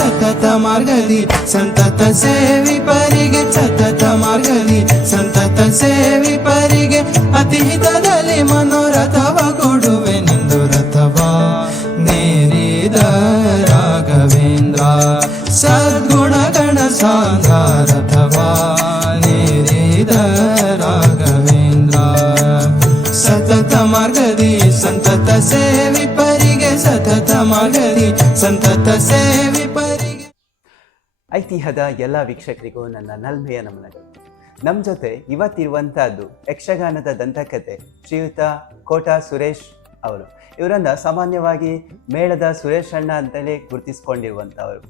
ಸತತ ಮಾರ್ಗದಿ ಸಂತತ ಸೇವಿಪರಿಗೆ ಸತತ ಮಾರ್ಗದಿ ಸಂತತ ಸೇವಿಪರಿಗೆ ಅತಿ ಹಿತದಲ್ಲಿ ಮನೋರಥವ ಕೊಡುವೆ ನಿಂದು ರಥವ ನೇರಿದ ರಾಘವೇಂದ್ರ ಸದ್ಗುಣಗಣ ಸಾಂದ್ರ ರಥವ ನೇರಿದ ರಾಘವೇಂದ್ರ ಸತತ ಮಾರ್ಗದಿ ಸಂತತ ಸೇವಿಪರಿಗೆ ಸತತ ಮಾರ್ಗದಿ ಸಂತತ ಸೇವಿಪರಿಗೆ. ಐತಿಹ್ಯದ ಎಲ್ಲ ವೀಕ್ಷಕರಿಗೂ ನನ್ನ ನಲ್ಮೆಯ ನಮನಗಳು. ನಮ್ಮ ಜೊತೆ ಇವತ್ತಿರುವಂತಹದ್ದು ಯಕ್ಷಗಾನದ ದಂತಕಥೆ ಶ್ರೀಯುತ ಕೋಟಾ ಸುರೇಶ್ ಅವರು. ಇವರನ್ನ ಸಾಮಾನ್ಯವಾಗಿ ಮೇಳದ ಸುರೇಶ್ ಅಣ್ಣ ಅಂತಲೇ ಗುರುತಿಸಿಕೊಂಡಿರುವಂತವರು.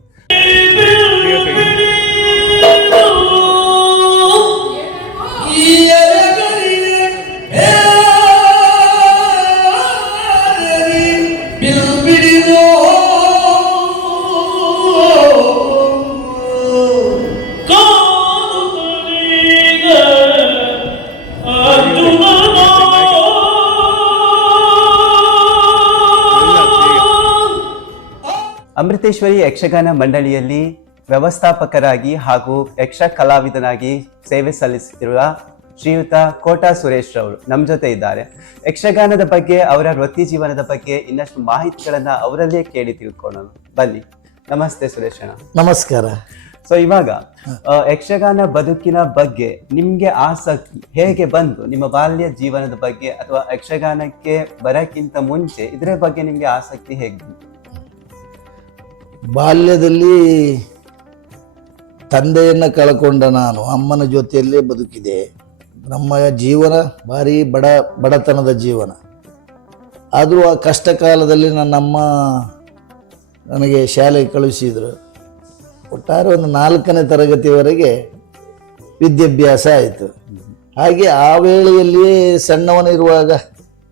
ಅಮೃತೇಶ್ವರಿ ಯಕ್ಷಗಾನ ಮಂಡಳಿಯಲ್ಲಿ ವ್ಯವಸ್ಥಾಪಕರಾಗಿ ಹಾಗೂ ಯಕ್ಷ ಕಲಾವಿದನಾಗಿ ಸೇವೆ ಸಲ್ಲಿಸುತ್ತಿರುವ ಶ್ರೀಯುತ ಕೋಟಾ ಸುರೇಶ್ ಅವರು ನಮ್ಮ ಜೊತೆ ಇದ್ದಾರೆ. ಯಕ್ಷಗಾನದ ಬಗ್ಗೆ, ಅವರ ವೃತ್ತಿ ಜೀವನದ ಬಗ್ಗೆ ಇನ್ನಷ್ಟು ಮಾಹಿತಿಗಳನ್ನ ಅವರಲ್ಲೇ ಕೇಳಿ ತಿಳ್ಕೊಳ್ಳೋಣ ಬನ್ನಿ. ನಮಸ್ತೆ ಸುರೇಶ್ ಅಣ್ಣ. ನಮಸ್ಕಾರ. ಸೊ ಇವಾಗ ಯಕ್ಷಗಾನ ಬದುಕಿನ ಬಗ್ಗೆ ನಿಮ್ಗೆ ಆಸಕ್ತಿ ಹೇಗೆ ಬಂತು? ನಿಮ್ಮ ಬಾಲ್ಯ ಜೀವನದ ಬಗ್ಗೆ ಅಥವಾ ಯಕ್ಷಗಾನಕ್ಕೆ ಬರಕ್ಕಿಂತ ಮುಂಚೆ ಇದರ ಬಗ್ಗೆ ನಿಮ್ಗೆ ಆಸಕ್ತಿ ಹೇಗೆ ಬಂತು? ಬಾಲ್ಯದಲ್ಲಿ ತಂದೆಯನ್ನು ಕಳ್ಕೊಂಡ ನಾನು ಅಮ್ಮನ ಜೊತೆಯಲ್ಲೇ ಬದುಕಿದೆ. ನಮ್ಮ ಜೀವನ ಭಾರಿ ಬಡತನದ ಜೀವನ. ಆದರೂ ಆ ಕಷ್ಟ ಕಾಲದಲ್ಲಿ ನನ್ನಮ್ಮ ನನಗೆ ಶಾಲೆಗೆ ಕಳುಹಿಸಿದರು. ಒಟ್ಟಾರೆ ಒಂದು 4ನೇ ತರಗತಿವರೆಗೆ ವಿದ್ಯಾಭ್ಯಾಸ ಆಯಿತು. ಹಾಗೆ ಆ ವೇಳೆಯಲ್ಲಿಯೇ ಸಣ್ಣವನಿರುವಾಗ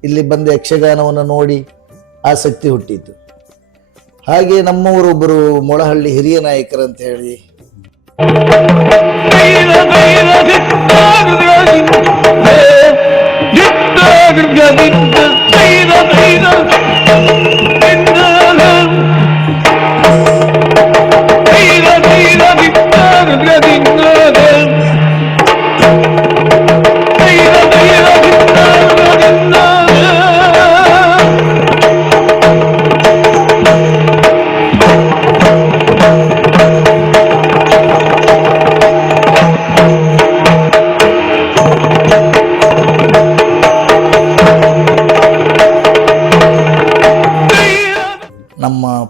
ಇಲ್ಲಿ ಬಂದ ಯಕ್ಷಗಾನವನ್ನು ನೋಡಿ ಆಸಕ್ತಿ ಹುಟ್ಟಿತು. ಹಾಗೆ ನಮ್ಮವರೊಬ್ಬರು ಮೊಳಹಳ್ಳಿ ಹಿರಿಯ ನಾಯಕರಂತ ಹೇಳಿ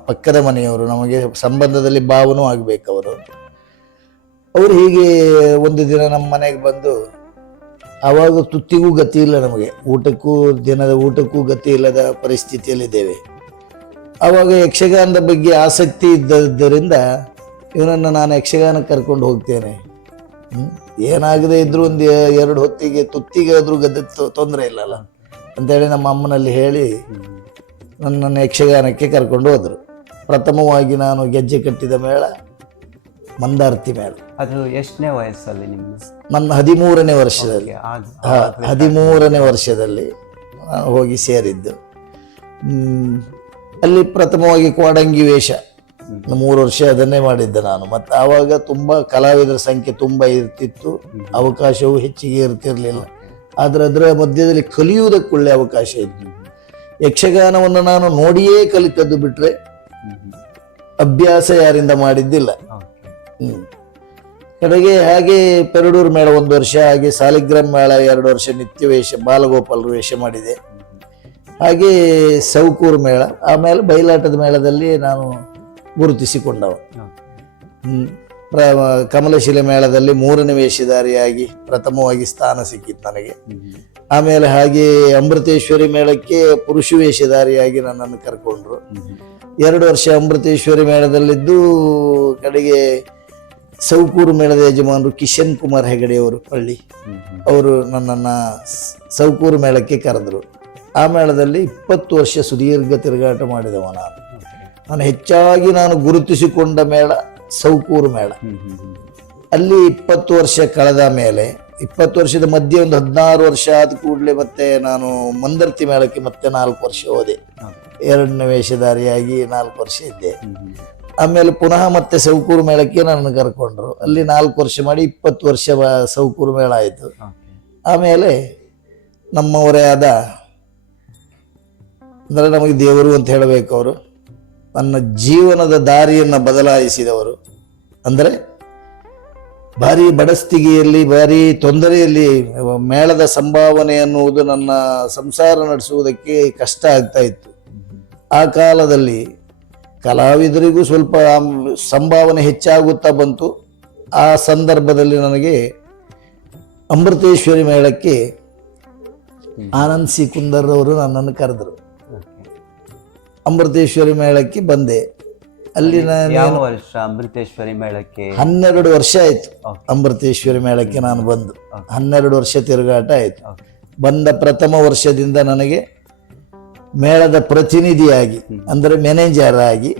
ಪಕ್ಕದ ಮನೆಯವರು, ನಮಗೆ ಸಂಬಂಧದಲ್ಲಿ ಭಾವನೂ ಆಗಬೇಕು ಅವರು ಹೀಗೆ ಒಂದು ದಿನ ನಮ್ಮ ಮನೆಗೆ ಬಂದು, ಆವಾಗ ತುತ್ತಿಗೂ ಗತಿ ಇಲ್ಲ, ನಮಗೆ ದಿನದ ಊಟಕ್ಕೂ ಗತಿ ಇಲ್ಲದ ಪರಿಸ್ಥಿತಿಯಲ್ಲಿದ್ದೇವೆ. ಆವಾಗ ಯಕ್ಷಗಾನದ ಬಗ್ಗೆ ಆಸಕ್ತಿ ಇದ್ದರಿಂದ ಇವನನ್ನು ನಾನು ಯಕ್ಷಗಾನಕ್ಕೆ ಕರ್ಕೊಂಡು ಹೋಗ್ತೇನೆ, ಏನಾಗದೇ ಇದ್ರೂ ಒಂದು 2 ಹೊತ್ತಿಗೆ ತುತ್ತಿಗೆ ಆದರೂ ಗದ್ದೆ ತೊಂದರೆ ಇಲ್ಲಲ್ಲ ಅಂತೇಳಿ ನಮ್ಮ ಅಮ್ಮನಲ್ಲಿ ಹೇಳಿ ನನ್ನನ್ನು ಯಕ್ಷಗಾನಕ್ಕೆ ಕರ್ಕೊಂಡು ಹೋದರು. ಪ್ರಥಮವಾಗಿ ನಾನು ಗೆಜ್ಜೆ ಕಟ್ಟಿದ ಮೇಳ ಮಂದಾರ್ತಿ ಮೇಳ. ಅದು ಎಷ್ಟನೇ ವಯಸ್ಸಲ್ಲಿ ನಿಮ್ಮ? ನನ್ನ 13ನೇ ವರ್ಷದಲ್ಲಿ. 13ನೇ ವರ್ಷದಲ್ಲಿ ನಾನು ಹೋಗಿ ಸೇರಿದ್ದು. ಅಲ್ಲಿ ಪ್ರಥಮವಾಗಿ ಕೋಡಂಗಿ ವೇಷ 3 ವರ್ಷ ಅದನ್ನೇ ಮಾಡಿದ್ದೆ ನಾನು. ಮತ್ತು ಆವಾಗ ತುಂಬ ಕಲಾವಿದರ ಸಂಖ್ಯೆ ತುಂಬ ಇರ್ತಿತ್ತು, ಅವಕಾಶವೂ ಹೆಚ್ಚಿಗೆ ಇರ್ತಿರ್ಲಿಲ್ಲ. ಆದರೆ ಅದರ ಮಧ್ಯದಲ್ಲಿ ಕಲಿಯುವುದಕ್ಕೊಳ್ಳೆ ಅವಕಾಶ ಇತ್ತು. ಯಕ್ಷಗಾನವನ್ನು ನಾನು ನೋಡಿಯೇ ಕಲಿತದ್ದು ಬಿಟ್ರೆ ಅಭ್ಯಾಸ ಯಾರಿಂದ ಮಾಡಿದ್ದಿಲ್ಲ. ಕಡೆಗೆ ಹಾಗೆ ಪೆರಡೂರು ಮೇಳ 1 ವರ್ಷ, ಹಾಗೆ ಸಾಲಿಗ್ರಾಮ್ ಮೇಳ 2 ವರ್ಷ ನಿತ್ಯ ವೇಷ ಬಾಲಗೋಪಾಲರು ವೇಷ ಮಾಡಿದೆ. ಹಾಗೆ ಸೌಕೂರು ಮೇಳ, ಆಮೇಲೆ ಬಯಲಾಟದ ಮೇಳದಲ್ಲಿ ನಾನು ಗುರುತಿಸಿಕೊಂಡವ. ಕಮಲಶಿಲೆ ಮೇಳದಲ್ಲಿ 3ನೇ ವೇಷಧಾರಿಯಾಗಿ ಪ್ರಥಮವಾಗಿ ಸ್ಥಾನ ಸಿಕ್ಕಿತ್ತು ನನಗೆ. ಆಮೇಲೆ ಹಾಗೆ ಅಮೃತೇಶ್ವರಿ ಮೇಳಕ್ಕೆ ಪುರುಷ ವೇಷಧಾರಿಯಾಗಿ ನನ್ನನ್ನು ಕರ್ಕೊಂಡ್ರು. 2 ವರ್ಷ ಅಮೃತೇಶ್ವರಿ ಮೇಳದಲ್ಲಿದ್ದು ಕಡೆಗೆ ಸೌಕೂರು ಮೇಳದ ಯಜಮಾನರು ಕಿಶನ್ ಕುಮಾರ್ ಹೆಗಡೆಯವರು ಪಳ್ಳಿ, ಅವರು ನನ್ನನ್ನು ಸೌಕೂರು ಮೇಳಕ್ಕೆ ಕರೆದರು. ಆ ಮೇಳದಲ್ಲಿ 20 ವರ್ಷ ಸುದೀರ್ಘ ತಿರುಗಾಟ ಮಾಡಿದವ ನಾನು ಹೆಚ್ಚಾಗಿ ಗುರುತಿಸಿಕೊಂಡ ಮೇಳ ಸೌಕೂರು ಮೇಳ. ಅಲ್ಲಿ 20 ವರ್ಷ ಕಳೆದ ಮೇಲೆ 20 ವರ್ಷದ ಮಧ್ಯೆ ಒಂದು 16 ವರ್ಷ ಆದ ಕೂಡಲೇ ಮತ್ತೆ ನಾನು ಮಂದರ್ತಿ ಮೇಳಕ್ಕೆ ಮತ್ತೆ 4 ವರ್ಷ ಹೋದೆ. 2ನೇ ವೇಷಧಾರಿಯಾಗಿ 4 ವರ್ಷ ಇದ್ದೆ. ಆಮೇಲೆ ಪುನಃ ಮತ್ತೆ ಸೌಕೂರು ಮೇಳಕ್ಕೆ ನನ್ನನ್ನು ಕರ್ಕೊಂಡ್ರು. ಅಲ್ಲಿ 4 ವರ್ಷ ಮಾಡಿ 20 ವರ್ಷ ಸೌಕೂರು ಮೇಳ ಆಯಿತು. ಆಮೇಲೆ ನಮ್ಮವರೇ ಆದ, ಅಂದರೆ ನಮಗೆ ದೇವರು ಅಂತ ಹೇಳಬೇಕು, ಅವರು ನನ್ನ ಜೀವನದ ದಾರಿಯನ್ನು ಬದಲಾಯಿಸಿದವರು. ಅಂದರೆ ಭಾರಿ ಬಡಸ್ತಿಗೆಯಲ್ಲಿ, ಭಾರಿ ತೊಂದರೆಯಲ್ಲಿ ಮೇಳದ ಸಂಭಾವನೆ ಅನ್ನುವುದು ನನ್ನ ಸಂಸಾರ ನಡೆಸುವುದಕ್ಕೆ ಕಷ್ಟ ಆಗ್ತಾ ಇತ್ತು. ಆ ಕಾಲದಲ್ಲಿ ಕಲಾವಿದರಿಗೂ ಸ್ವಲ್ಪ ಸಂಭಾವನೆ ಹೆಚ್ಚಾಗುತ್ತಾ ಬಂತು. ಆ ಸಂದರ್ಭದಲ್ಲಿ ನನಗೆ ಅಮೃತೇಶ್ವರಿ ಮೇಳಕ್ಕೆ ಆನಂದ್ ಸಿ ಕುಂದರ್ ಅವರು ನನ್ನನ್ನು ಕರೆದರು. ಅಮೃತೇಶ್ವರಿ ಮೇಳಕ್ಕೆ ಬಂದೆ. ಅಲ್ಲಿ ಯಾವ ವರ್ಷ ಅಮೃತೇಶ್ವರಿ ಮೇಳಕ್ಕೆ? 12 ವರ್ಷ ಆಯ್ತು ಅಮೃತೇಶ್ವರಿ ಮೇಳಕ್ಕೆ ನಾನು ಬಂದು. 12 ವರ್ಷ ತಿರುಗಾಟ ಆಯ್ತು. ಬಂದ ಪ್ರಥಮ ವರ್ಷದಿಂದ ನನಗೆ ಮೇಳದ ಪ್ರತಿನಿಧಿಯಾಗಿ, ಅಂದರೆ ಮ್ಯಾನೇಜರ್ ಆಗಿ,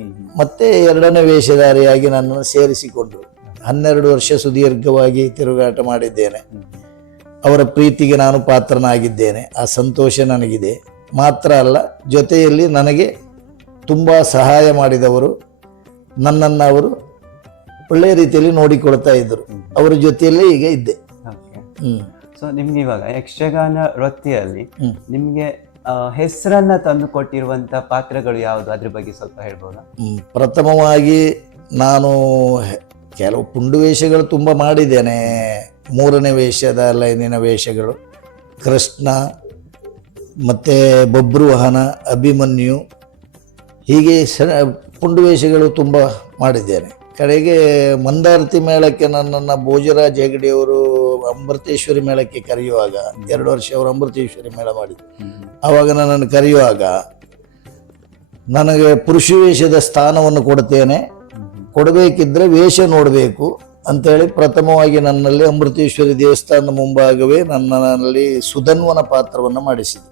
ಮತ್ತೆ 2ನೇ ವೇಷಧಾರಿಯಾಗಿ ನನ್ನನ್ನು ಸೇರಿಸಿಕೊಂಡ್ರು. 12 ವರ್ಷ ಸುದೀರ್ಘವಾಗಿ ತಿರುಗಾಟ ಮಾಡಿದ್ದೇನೆ. ಅವರ ಪ್ರೀತಿಗೆ ನಾನು ಪಾತ್ರನಾಗಿದ್ದೇನೆ. ಆ ಸಂತೋಷ ನನಗಿದೆ. ಮಾತ್ರ ಅಲ್ಲ, ಜೊತೆಯಲ್ಲಿ ನನಗೆ ತುಂಬ ಸಹಾಯ ಮಾಡಿದವರು, ನನ್ನನ್ನು ಅವರು ಒಳ್ಳೆಯ ರೀತಿಯಲ್ಲಿ ನೋಡಿಕೊಳ್ತಾ ಇದ್ದರು. ಅವರ ಜೊತೆಯಲ್ಲೇ ಈಗ ಇದ್ದೆ. ಸೊ ನಿಮ್ಗೆ ಇವಾಗ ಯಕ್ಷಗಾನ ವೃತ್ತಿಯಲ್ಲಿ ನಿಮ್ಗೆ ಹೆಸರನ್ನ ತಂದು ಕೊಟ್ಟಿರುವಂತ ಪಾತ್ರಗಳು ಯಾವುದು, ಅದ್ರ ಬಗ್ಗೆ ಸ್ವಲ್ಪ ಹೇಳ್ಬೋದಾ? ಪ್ರಥಮವಾಗಿ ನಾನು ಕೆಲವು ಪುಂಡು ವೇಷಗಳು ತುಂಬ ಮಾಡಿದ್ದೇನೆ. 3ನೇ ವೇಷದ ಲೈನಿನ ವೇಷಗಳು, ಕೃಷ್ಣ ಮತ್ತು ಬಬ್ರುವಾಹನ, ಅಭಿಮನ್ಯು, ಹೀಗೆ ಪುಂಡು ವೇಷಗಳು ತುಂಬ ಮಾಡಿದ್ದೇನೆ. ಕಡೆಗೆ ಮಂದಾರ್ತಿ ಮೇಳಕ್ಕೆ ನನ್ನನ್ನು ಭೋಜರಾಜ್ ಹೆಗಡೆಯವರು ಅಮೃತೇಶ್ವರಿ ಮೇಳಕ್ಕೆ ಕರೆಯುವಾಗ, 2 ವರ್ಷ ಅವರು ಅಮೃತೇಶ್ವರಿ ಮೇಳ ಮಾಡಿದ್ರು. ಆವಾಗ ನನ್ನನ್ನು ಕರೆಯುವಾಗ ನನಗೆ ಪುರುಷ ವೇಷದ ಸ್ಥಾನವನ್ನು ಕೊಡ್ತೇನೆ, ಕೊಡಬೇಕಿದ್ರೆ ವೇಷ ನೋಡಬೇಕು ಅಂತೇಳಿ ಪ್ರಥಮವಾಗಿ ನನ್ನಲ್ಲಿ ಅಮೃತೇಶ್ವರಿ ದೇವಸ್ಥಾನದ ಮುಂಭಾಗವೇ ನನ್ನಲ್ಲಿ ಸುಧನ್ವನ ಪಾತ್ರವನ್ನು ಮಾಡಿಸಿದೆ.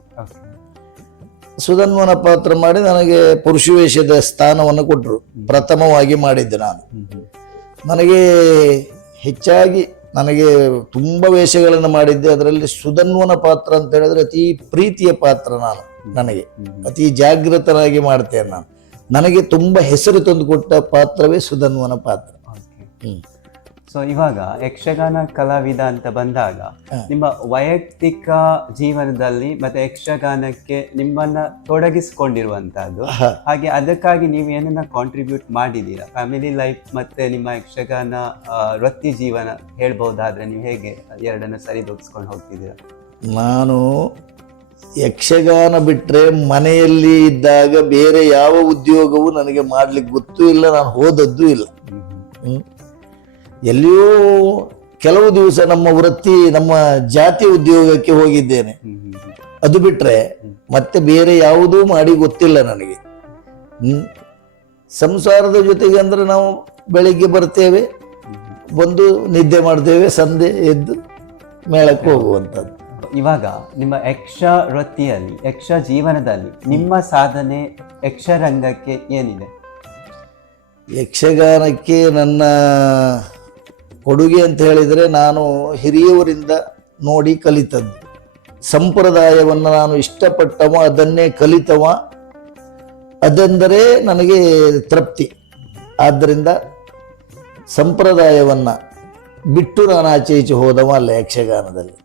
ಸುಧನ್ವನ ಪಾತ್ರ ಮಾಡಿ ನನಗೆ ಪುರುಷ ವೇಷದ ಸ್ಥಾನವನ್ನು ಕೊಟ್ಟರು. ಪ್ರಥಮವಾಗಿ ಮಾಡಿದ್ದೆ ನಾನು. ನನಗೆ ಹೆಚ್ಚಾಗಿ ನನಗೆ ತುಂಬ ವೇಷಗಳನ್ನು ಮಾಡಿದ್ದೆ. ಅದರಲ್ಲಿ ಸುಧನ್ವನ ಪಾತ್ರ ಅಂತ ಹೇಳಿದ್ರೆ ಅತಿ ಪ್ರೀತಿಯ ಪಾತ್ರ. ನನಗೆ ಅತಿ ಜಾಗೃತನಾಗಿ ಮಾಡ್ತೇನೆ ನಾನು. ನನಗೆ ತುಂಬ ಹೆಸರು ತಂದುಕೊಟ್ಟ ಪಾತ್ರವೇ ಸುಧನ್ವನ ಪಾತ್ರ. ಸೊ ಇವಾಗ ಯಕ್ಷಗಾನ ಕಲಾವಿದ ಅಂತ ಬಂದಾಗ ನಿಮ್ಮ ವೈಯಕ್ತಿಕ ಜೀವನದಲ್ಲಿ ಮತ್ತೆ ಯಕ್ಷಗಾನಕ್ಕೆ ನಿಮ್ಮನ್ನ ತೊಡಗಿಸಿಕೊಂಡಿರುವಂತಹದ್ದು, ಹಾಗೆ ಅದಕ್ಕಾಗಿ ನೀವು ಏನನ್ನ ಕಾಂಟ್ರಿಬ್ಯೂಟ್ ಮಾಡಿದ್ದೀರಾ? ಫ್ಯಾಮಿಲಿ ಲೈಫ್ ಮತ್ತೆ ನಿಮ್ಮ ಯಕ್ಷಗಾನ ವೃತ್ತಿ ಜೀವನ ಹೇಳ್ಬಹುದಾದ್ರೆ ನೀವು ಹೇಗೆ ಎರಡನ್ನ ಸರಿದೂಗಿಸ್ಕೊಂಡು ಹೋಗ್ತಿದ್ದೀರಾ? ನಾನು ಯಕ್ಷಗಾನ ಬಿಟ್ಟರೆ ಮನೆಯಲ್ಲಿ ಇದ್ದಾಗ ಬೇರೆ ಯಾವ ಉದ್ಯೋಗವೂ ನನಗೆ ಮಾಡ್ಲಿಕ್ಕೆ ಗೊತ್ತೂ ಇಲ್ಲ, ನಾನು ಹೋದದ್ದು ಇಲ್ಲ. ಎಲ್ಲಿಯೂ ಕೆಲವು ದಿವಸ ನಮ್ಮ ವೃತ್ತಿ, ನಮ್ಮ ಜಾತಿ ಉದ್ಯೋಗಕ್ಕೆ ಹೋಗಿದ್ದೇನೆ. ಅದು ಬಿಟ್ರೆ ಮತ್ತೆ ಬೇರೆ ಯಾವುದೂ ಮಾಡಿ ಗೊತ್ತಿಲ್ಲ ನನಗೆ. ಸಂಸಾರದ ಜೊತೆಗೆ ಅಂದ್ರೆ ನಾವು ಬೆಳಿಗ್ಗೆ ಬರ್ತೇವೆ, ಬಂದು ನಿದ್ದೆ ಮಾಡ್ತೇವೆ, ಸಂಧೆ ಎದ್ದು ಮೇಳಕ್ಕೆ ಹೋಗುವಂಥದ್ದು. ಇವಾಗ ನಿಮ್ಮ ಯಕ್ಷ ವೃತ್ತಿಯಲ್ಲಿ, ಯಕ್ಷ ಜೀವನದಲ್ಲಿ ನಿಮ್ಮ ಸಾಧನೆ ಯಕ್ಷರಂಗಕ್ಕೆ ಏನಿದೆ? ಯಕ್ಷಗಾನಕ್ಕೆ ನನ್ನ ಕೊಡುಗೆ ಅಂತ ಹೇಳಿದರೆ, ನಾನು ಹಿರಿಯವರಿಂದ ನೋಡಿ ಕಲಿತದ್ದು. ಸಂಪ್ರದಾಯವನ್ನು ನಾನು ಇಷ್ಟಪಟ್ಟವ, ಅದನ್ನೇ ಕಲಿತವ, ಅದೆಂದರೆ ನನಗೆ ತೃಪ್ತಿ. ಆದ್ದರಿಂದ ಸಂಪ್ರದಾಯವನ್ನು ಬಿಟ್ಟು ನಾನು ಆಚೆ ಈಚೆ ಹೋದವ ಅಲ್ಲ ಯಕ್ಷಗಾನದಲ್ಲಿ.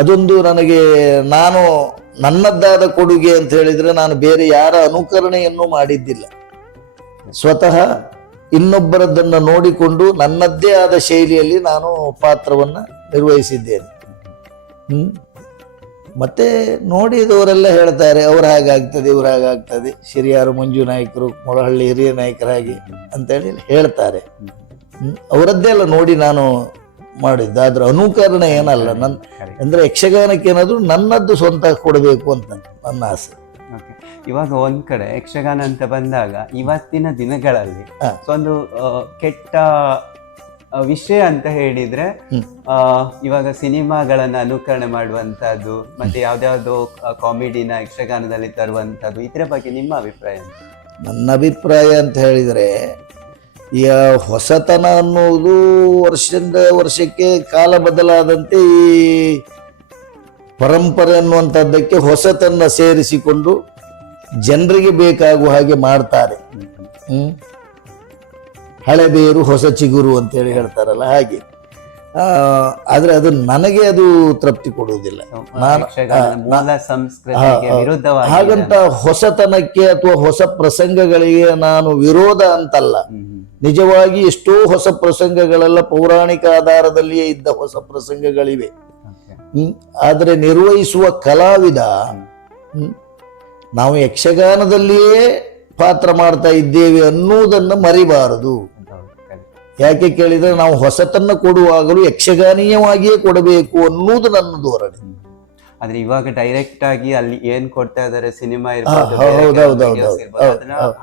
ಅದೊಂದು ನನಗೆ, ನಾನು ನನ್ನದ್ದಾದ ಕೊಡುಗೆ ಅಂತ ಹೇಳಿದರೆ ನಾನು ಬೇರೆ ಯಾರ ಅನುಕರಣೆಯನ್ನು ಮಾಡಿದ್ದಿಲ್ಲ. ಸ್ವತಃ ಇನ್ನೊಬ್ಬರದ್ದನ್ನು ನೋಡಿಕೊಂಡು ನನ್ನದ್ದೇ ಆದ ಶೈಲಿಯಲ್ಲಿ ನಾನು ಪಾತ್ರವನ್ನು ನಿರ್ವಹಿಸಿದ್ದೇನೆ. ಮತ್ತೆ ನೋಡಿದವರೆಲ್ಲ ಹೇಳ್ತಾರೆ, ಅವ್ರು ಹಾಗಾಗ್ತದೆ, ಇವ್ರು ಹಾಗಾಗ್ತದೆ, ಶಿರಿಯಾರು ಮಂಜು ನಾಯಕರು, ಮೊಳಹಳ್ಳಿ ಹಿರಿಯ ನಾಯಕರಾಗಿ ಅಂತೇಳಿ ಹೇಳ್ತಾರೆ. ಅವರದ್ದೇ ಎಲ್ಲ ನೋಡಿ ನಾನು ಮಾಡಿದ್ದು. ಆದ್ರೆ ಅನುಕರಣೆ ಏನಲ್ಲ. ಅಂದ್ರೆ ಯಕ್ಷಗಾನಕ್ಕೆ ಏನಾದ್ರು ನನ್ನದ್ದು ಸ್ವಂತ ಕೊಡಬೇಕು ಅಂತ ನನ್ನ ಆಸೆ. ಇವಾಗ ಒಂದ್ ಕಡೆ ಯಕ್ಷಗಾನ ಅಂತ ಬಂದಾಗ ಇವತ್ತಿನ ದಿನಗಳಲ್ಲಿ ಒಂದು ಕೆಟ್ಟ ವಿಷಯ ಅಂತ ಹೇಳಿದ್ರೆ ಇವಾಗ ಸಿನಿಮಾಗಳನ್ನ ಅನುಕರಣೆ ಮಾಡುವಂತದ್ದು, ಮತ್ತೆ ಯಾವ್ದಾವ್ದೋ ಕಾಮಿಡಿನ ಯಕ್ಷಗಾನದಲ್ಲಿ ತರುವಂತದ್ದು, ಇದ್ರ ಬಗ್ಗೆ ನಿಮ್ಮ ಅಭಿಪ್ರಾಯ? ನನ್ನ ಅಭಿಪ್ರಾಯ ಅಂತ ಹೇಳಿದ್ರೆ, ಈ ಹೊಸತನ ಅನ್ನೋದು ವರ್ಷದಿಂದ ವರ್ಷಕ್ಕೆ ಕಾಲ ಬದಲಾದಂತೆ ಈ ಪರಂಪರೆ ಅನ್ನುವಂಥದ್ದಕ್ಕೆ ಹೊಸತನ್ನ ಸೇರಿಸಿಕೊಂಡು ಜನರಿಗೆ ಬೇಕಾಗುವ ಹಾಗೆ ಮಾಡ್ತಾರೆ. ಹಳೆ ಬೇರು ಹೊಸ ಚಿಗುರು ಅಂತೇಳಿ ಹೇಳ್ತಾರಲ್ಲ ಹಾಗೆ. ಆದ್ರೆ ಅದು ನನಗೆ ಅದು ತೃಪ್ತಿ ಕೊಡುವುದಿಲ್ಲ. ನಾನು ಮೂಲ ಸಂಸ್ಕೃತಿಗೆ ವಿರುದ್ಧವಾಗಿ ಹಾಗಂತ ಹೊಸತನಕ್ಕೆ ಅಥವಾ ಹೊಸ ಪ್ರಸಂಗಗಳಿಗೆ ನಾನು ವಿರೋಧ ಅಂತಲ್ಲ. ನಿಜವಾಗಿ ಎಷ್ಟೋ ಹೊಸ ಪ್ರಸಂಗಗಳೆಲ್ಲ ಪೌರಾಣಿಕ ಆಧಾರದಲ್ಲಿಯೇ ಇದ್ದ ಹೊಸ ಪ್ರಸಂಗಗಳಿವೆ. ಆದ್ರೆ ನಿರ್ವಹಿಸುವ ಕಲಾವಿದ ನಾವು ಯಕ್ಷಗಾನದಲ್ಲಿಯೇ ಪಾತ್ರ ಮಾಡ್ತಾ ಇದ್ದೇವೆ ಅನ್ನುವುದನ್ನು ಮರಿಬಾರದು. ಯಾಕೆ ಕೇಳಿದ್ರೆ ನಾವು ಹೊಸತನ್ನ ಕೊಡುವಾಗಲೂ ಯಕ್ಷಗಾನೀಯವಾಗಿಯೇ ಕೊಡಬೇಕು ಅನ್ನುವುದು ನನ್ನ ಧೋರಣೆ. ಆದ್ರೆ ಇವಾಗ ಡೈರೆಕ್ಟ್ ಆಗಿ ಅಲ್ಲಿ ಏನ್ ಕೊಡ್ತಾ ಇದಾರೆ ಸಿನಿಮಾ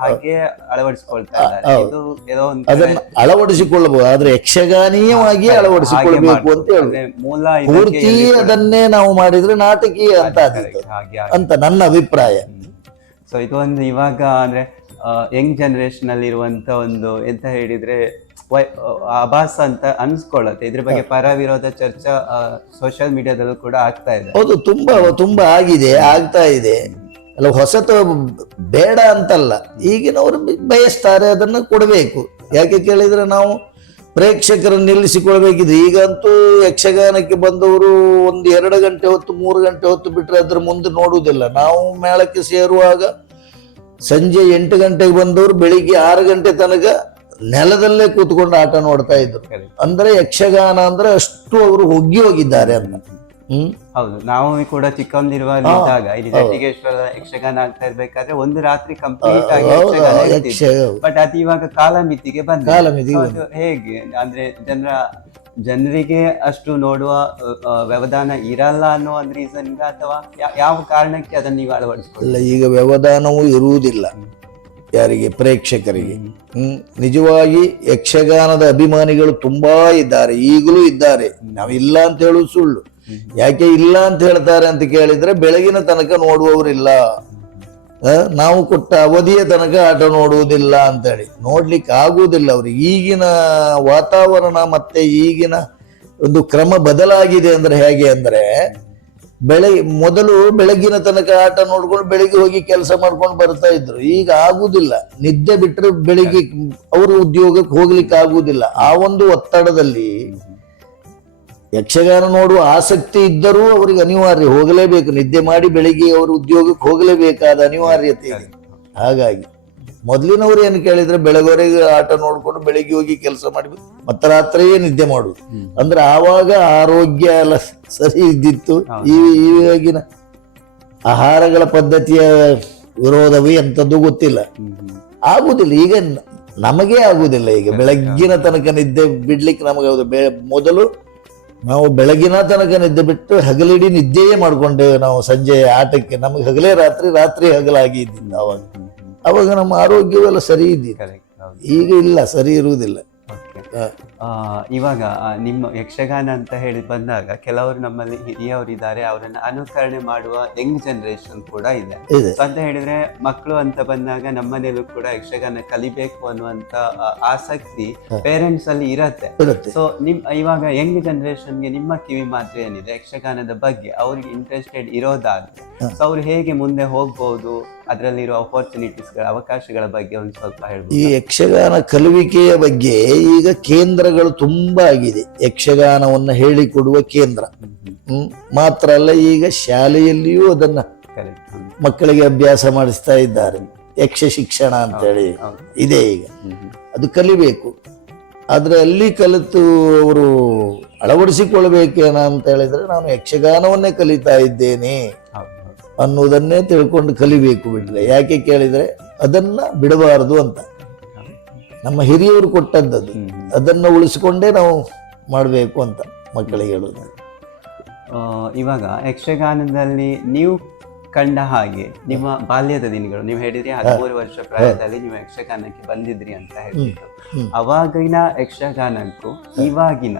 ಹಾಗೆ ಅಳವಡಿಸಿಕೊಳ್ತಾ ಇದ್ದಾರೆ. ಇದು ಏನೋ ಅದನ್ನ ಅಳವಡಿಸಿಕೊಳ್ಳಬಹುದು, ಆದ್ರೆ ಯಕ್ಷಗಾನೀಯವಾಗಿ ಅಳವಡಿಸಿಕೊಳ್ಬೇಕು ಅಂತ ಹೇಳಿ ಮೂಲ ಪೂರ್ತಿ ಅದನ್ನೇ ನಾವು ಮಾಡಿದ್ರೆ ನಾಟಕೀಯ ಅಂತ ಅಂತ ನನ್ನ ಅಭಿಪ್ರಾಯ. ಸೊ ಇದೊಂದು ಇವಾಗ ಅಂದ್ರೆ ಯಂಗ್ ಜನರೇಷನ್ ಅಲ್ಲಿ ಇರುವಂತ ಒಂದು ಎಂತ ಹೇಳಿದ್ರೆ ಆಭಾಸ ಅಂತ ಅನ್ಸ್ಕೊಳ್ಳುತ್ತೆ. ಇದ್ರ ಬಗ್ಗೆ ಪರ ವಿರೋಧ ಚರ್ಚೆ ಸೋಷಿಯಲ್ ಮೀಡಿಯಾದಲ್ಲೂ ಕೂಡ ಆಗ್ತಾ ಇದೆ. ಹೌದು, ತುಂಬಾ ಆಗ್ತಾ ಇದೆ. ಅಲ್ಲ, ಹೊಸತು ಬೇಡ ಅಂತಲ್ಲ, ಈಗಿನವರು ಬಯಸ್ತಾರೆ, ಅದನ್ನ ಕೊಡಬೇಕು. ಯಾಕೆ ಕೇಳಿದ್ರೆ ನಾವು ಪ್ರೇಕ್ಷಕರನ್ನು ನಿಲ್ಲಿಸಿಕೊಳ್ಬೇಕಿದ್ರೆ, ಈಗಂತೂ ಯಕ್ಷಗಾನಕ್ಕೆ ಬಂದವರು 1-2 ಗಂಟೆ ಹೊತ್ತು 3 ಗಂಟೆ ಹೊತ್ತು ಬಿಟ್ರೆ ಅದ್ರ ಮುಂದೆ ನೋಡುವುದಿಲ್ಲ. ನಾವು ಮೇಳಕ್ಕೆ ಸೇರುವಾಗ ಸಂಜೆ 8 ಗಂಟೆಗೆ ಬಂದವರು ಬೆಳಿಗ್ಗೆ 6 ಗಂಟೆ ತನಕ ನೆಲದಲ್ಲೇ ಕೂತ್ಕೊಂಡು ಆಟ ನೋಡ್ತಾ ಇದ್ರು. ಅಂದ್ರೆ ಯಕ್ಷಗಾನ ಅಂದ್ರೆ ಅಷ್ಟು ಅವರು ಹೋಗಿದ್ದಾರೆ ಅಂತ. ಹೌದು, ನಾವು ಕೂಡ ಚಿಕ್ಕಂದಿರುವಾಗ ಇಲ್ಲಿ ಜಟ್ಟಿಗೇಶ್ವರ ಯಕ್ಷಗಾನ ಆಗ್ತಾ ಇರ್ಬೇಕಾದ್ರೆ ಒಂದು ರಾತ್ರಿ ಕಂಪ್ಲೀಟ್ ಆಗಿ ಬಟ್ ಅದು ಇವಾಗ ಕಾಲಮಿತಿಗೆ ಬಂದ ಹೇಗೆ ಅಂದ್ರೆ ಜನರಿಗೆ ಅಷ್ಟು ನೋಡುವ ವ್ಯವಧಾನ ಇರಲ್ಲ ಅನ್ನೋ ಒಂದು ರೀಸನ್ಗೆ ಅಥವಾ ಯಾವ ಕಾರಣಕ್ಕೆ ಅದನ್ನ ನೀವು ಅಳವಡಿಸ್ಕೊಳ್ಳಲ್ಲ? ಈಗ ವ್ಯವಧಾನವೂ ಇರುವುದಿಲ್ಲ ಯಾರಿಗೆ, ಪ್ರೇಕ್ಷಕರಿಗೆ. ನಿಜವಾಗಿ ಯಕ್ಷಗಾನದ ಅಭಿಮಾನಿಗಳು ತುಂಬಾ ಇದ್ದಾರೆ, ಈಗಲೂ ಇದ್ದಾರೆ. ನಾವಿಲ್ಲ ಅಂತ ಹೇಳುದು ಸುಳ್ಳು. ಯಾಕೆ ಇಲ್ಲ ಅಂತ ಹೇಳ್ತಾರೆ ಅಂತ ಕೇಳಿದ್ರೆ, ಬೆಳಗಿನ ತನಕ ನೋಡುವವರಿಲ್ಲ, ನಾವು ಕೊಟ್ಟ ಅವಧಿಯ ತನಕ ಆಟ ನೋಡುವುದಿಲ್ಲ ಅಂತೇಳಿ ನೋಡ್ಲಿಕ್ಕೆ ಆಗುವುದಿಲ್ಲ ಅವ್ರಿಗೆ. ಈಗಿನ ವಾತಾವರಣ ಮತ್ತೆ ಈಗಿನ ಒಂದು ಕ್ರಮ ಬದಲಾಗಿದೆ. ಅಂದ್ರೆ ಹೇಗೆ ಅಂದ್ರೆ, ಮೊದಲು ಬೆಳಗಿನ ತನಕ ಆಟ ನೋಡ್ಕೊಂಡು ಬೆಳಿಗ್ಗೆ ಹೋಗಿ ಕೆಲಸ ಮಾಡ್ಕೊಂಡು ಬರ್ತಾ ಇದ್ರು. ಈಗ ಆಗುದಿಲ್ಲ, ನಿದ್ದೆ ಬಿಟ್ಟರೆ ಬೆಳಿಗ್ಗೆ ಅವ್ರ ಉದ್ಯೋಗಕ್ಕೆ ಹೋಗ್ಲಿಕ್ಕೆ ಆಗುವುದಿಲ್ಲ. ಆ ಒಂದು ಒತ್ತಡದಲ್ಲಿ ಯಕ್ಷಗಾನ ನೋಡುವ ಆಸಕ್ತಿ ಇದ್ದರೂ ಅವರಿಗೆ ಅನಿವಾರ್ಯ ಹೋಗಲೇಬೇಕು, ನಿದ್ದೆ ಮಾಡಿ ಬೆಳಿಗ್ಗೆ ಅವರು ಉದ್ಯೋಗಕ್ಕೆ ಹೋಗಲೇಬೇಕಾದ ಅನಿವಾರ್ಯತೆ ಇದೆ. ಹಾಗಾಗಿ ಮೊದಲಿನವರು ಏನು ಕೇಳಿದ್ರೆ, ಬೆಳಗ್ವರೆಗೆ ಆಟ ನೋಡ್ಕೊಂಡು ಬೆಳಿಗ್ಗೆ ಹೋಗಿ ಕೆಲಸ ಮಾಡಿ ಮತ್ತೆ ರಾತ್ರಿಯೇ ನಿದ್ದೆ ಮಾಡುದು. ಅಂದ್ರೆ ಆವಾಗ ಆರೋಗ್ಯ ಎಲ್ಲ ಸರಿ ಇದ್ದಿತ್ತು. ಈವಾಗಿನ ಆಹಾರಗಳ ಪದ್ಧತಿಯ ವಿರೋಧವೇ ಎಂಥದ್ದು ಗೊತ್ತಿಲ್ಲ, ಆಗುದಿಲ್ಲ. ಈಗ ನಮಗೇ ಆಗುದಿಲ್ಲ. ಈಗ ಬೆಳಗ್ಗಿನ ತನಕ ನಿದ್ದೆ ಬಿಡ್ಲಿಕ್ಕೆ ನಮಗೆ ಮೊದಲು ನಾವು ಬೆಳಗಿನ ತನಕ ನಿದ್ದೆ ಬಿಟ್ಟು ಹಗಲಿಡೀ ನಿದ್ದೆಯೇ ಮಾಡ್ಕೊಂಡೇವೆ ನಾವು. ಸಂಜೆ ಆಟಕ್ಕೆ ನಮಗೆ ಹಗಲೇ ರಾತ್ರಿ ಹಗಲಾಗಿ ಇದ್ದಿಲ್ಲ. ಅವಾಗ ನಮ್ಮ ಆರೋಗ್ಯವೆಲ್ಲ ಸರಿ ಇದ್ದಿತ್ತು. ಈಗ ಇಲ್ಲ, ಸರಿ ಇರುವುದಿಲ್ಲ. ಇವಾಗ ನಿಮ್ಮ ಯಕ್ಷಗಾನ ಅಂತ ಹೇಳಿ ಬಂದಾಗ ಕೆಲವರು ನಮ್ಮಲ್ಲಿ ಹಿರಿಯವರಿದ್ದಾರೆ, ಅವರನ್ನ ಅನುಕರಣೆ ಮಾಡುವ ಯಂಗ್ ಜನರೇಷನ್ ಕೂಡ ಇದೆ. ಅಂತ ಹೇಳಿದ್ರೆ ಮಕ್ಕಳು ಅಂತ ಬಂದಾಗ ನಮ್ಮನೇಲೂ ಕೂಡ ಯಕ್ಷಗಾನ ಕಲಿಬೇಕು ಅನ್ನುವಂತ ಆಸಕ್ತಿ ಪೇರೆಂಟ್ಸ್ ಅಲ್ಲಿ ಇರತ್ತೆ. ಸೊ ಇವಾಗ ಯಂಗ್ ಜನರೇಷನ್ಗೆ ನಿಮ್ಮ ಕಿವಿ ಮಾತು ಏನಿದೆ ಯಕ್ಷಗಾನದ ಬಗ್ಗೆ? ಅವ್ರಿಗೆ ಇಂಟ್ರೆಸ್ಟೆಡ್ ಇರೋದಾದ್ರೆ ಸೊ ಅವ್ರು ಹೇಗೆ ಮುಂದೆ ಹೋಗ್ಬಹುದು, ಅದರಲ್ಲಿರೋ ಅಪರ್ಚುನಿಟೀಸ್ಗಳ ಅವಕಾಶಗಳ ಬಗ್ಗೆ ಒಂದು ಸ್ವಲ್ಪ ಹೇಳ್ಬೋದು. ಈ ಯಕ್ಷಗಾನ ಕಲಿವಿಕೆಯ ಬಗ್ಗೆ ಈಗ ಕೇಂದ್ರಗಳು ತುಂಬಾ ಆಗಿದೆ. ಯಕ್ಷಗಾನವನ್ನು ಹೇಳಿಕೊಡುವ ಕೇಂದ್ರ ಮಾತ್ರ ಅಲ್ಲ, ಈಗ ಶಾಲೆಯಲ್ಲಿಯೂ ಅದನ್ನ ಮಕ್ಕಳಿಗೆ ಅಭ್ಯಾಸ ಮಾಡಿಸ್ತಾ ಇದ್ದಾರೆ. ಯಕ್ಷ ಶಿಕ್ಷಣ ಅಂತೇಳಿ ಇದೆ ಈಗ. ಅದು ಕಲಿಬೇಕು. ಆದ್ರೆ ಅಲ್ಲಿ ಕಲಿತು ಅವರು ಅಳವಡಿಸಿಕೊಳ್ಬೇಕೇನ ಅಂತ ಹೇಳಿದ್ರೆ, ನಾನು ಯಕ್ಷಗಾನವನ್ನೇ ಕಲಿತಾ ಇದ್ದೇನೆ ಅನ್ನೋದನ್ನೇ ತಿಳ್ಕೊಂಡು ಕಲಿಬೇಕು, ಬಿಡ್ಲೆ. ಯಾಕೆ ಕೇಳಿದ್ರೆ ಅದನ್ನ ಬಿಡಬಾರದು ಅಂತ ನಮ್ಮ ಹಿರಿಯವರು ಕೊಟ್ಟದ್ದು, ಅದನ್ನ ಉಳಿಸಿಕೊಂಡೇ ನಾವು ಮಾಡಬೇಕು ಅಂತ ಮಕ್ಕಳಿಗೆ ಹೇಳೋದು. ಇವಾಗ ಯಕ್ಷಗಾನದಲ್ಲಿ ನೀವು ಕಂಡ ಹಾಗೆ ನಿಮ್ಮ ಬಾಲ್ಯದ ದಿನಗಳು, ನೀವು ಹೇಳಿದ್ರಿ 13 ವರ್ಷ ಪ್ರಾಯದಲ್ಲಿ ನೀವು ಯಕ್ಷಗಾನಕ್ಕೆ ಬಂದಿದ್ರಿ ಅಂತ ಹೇಳಿದ್ರು. ಅವಾಗಿನ ಯಕ್ಷಗಾನಕ್ಕೂ ಇವಾಗಿನ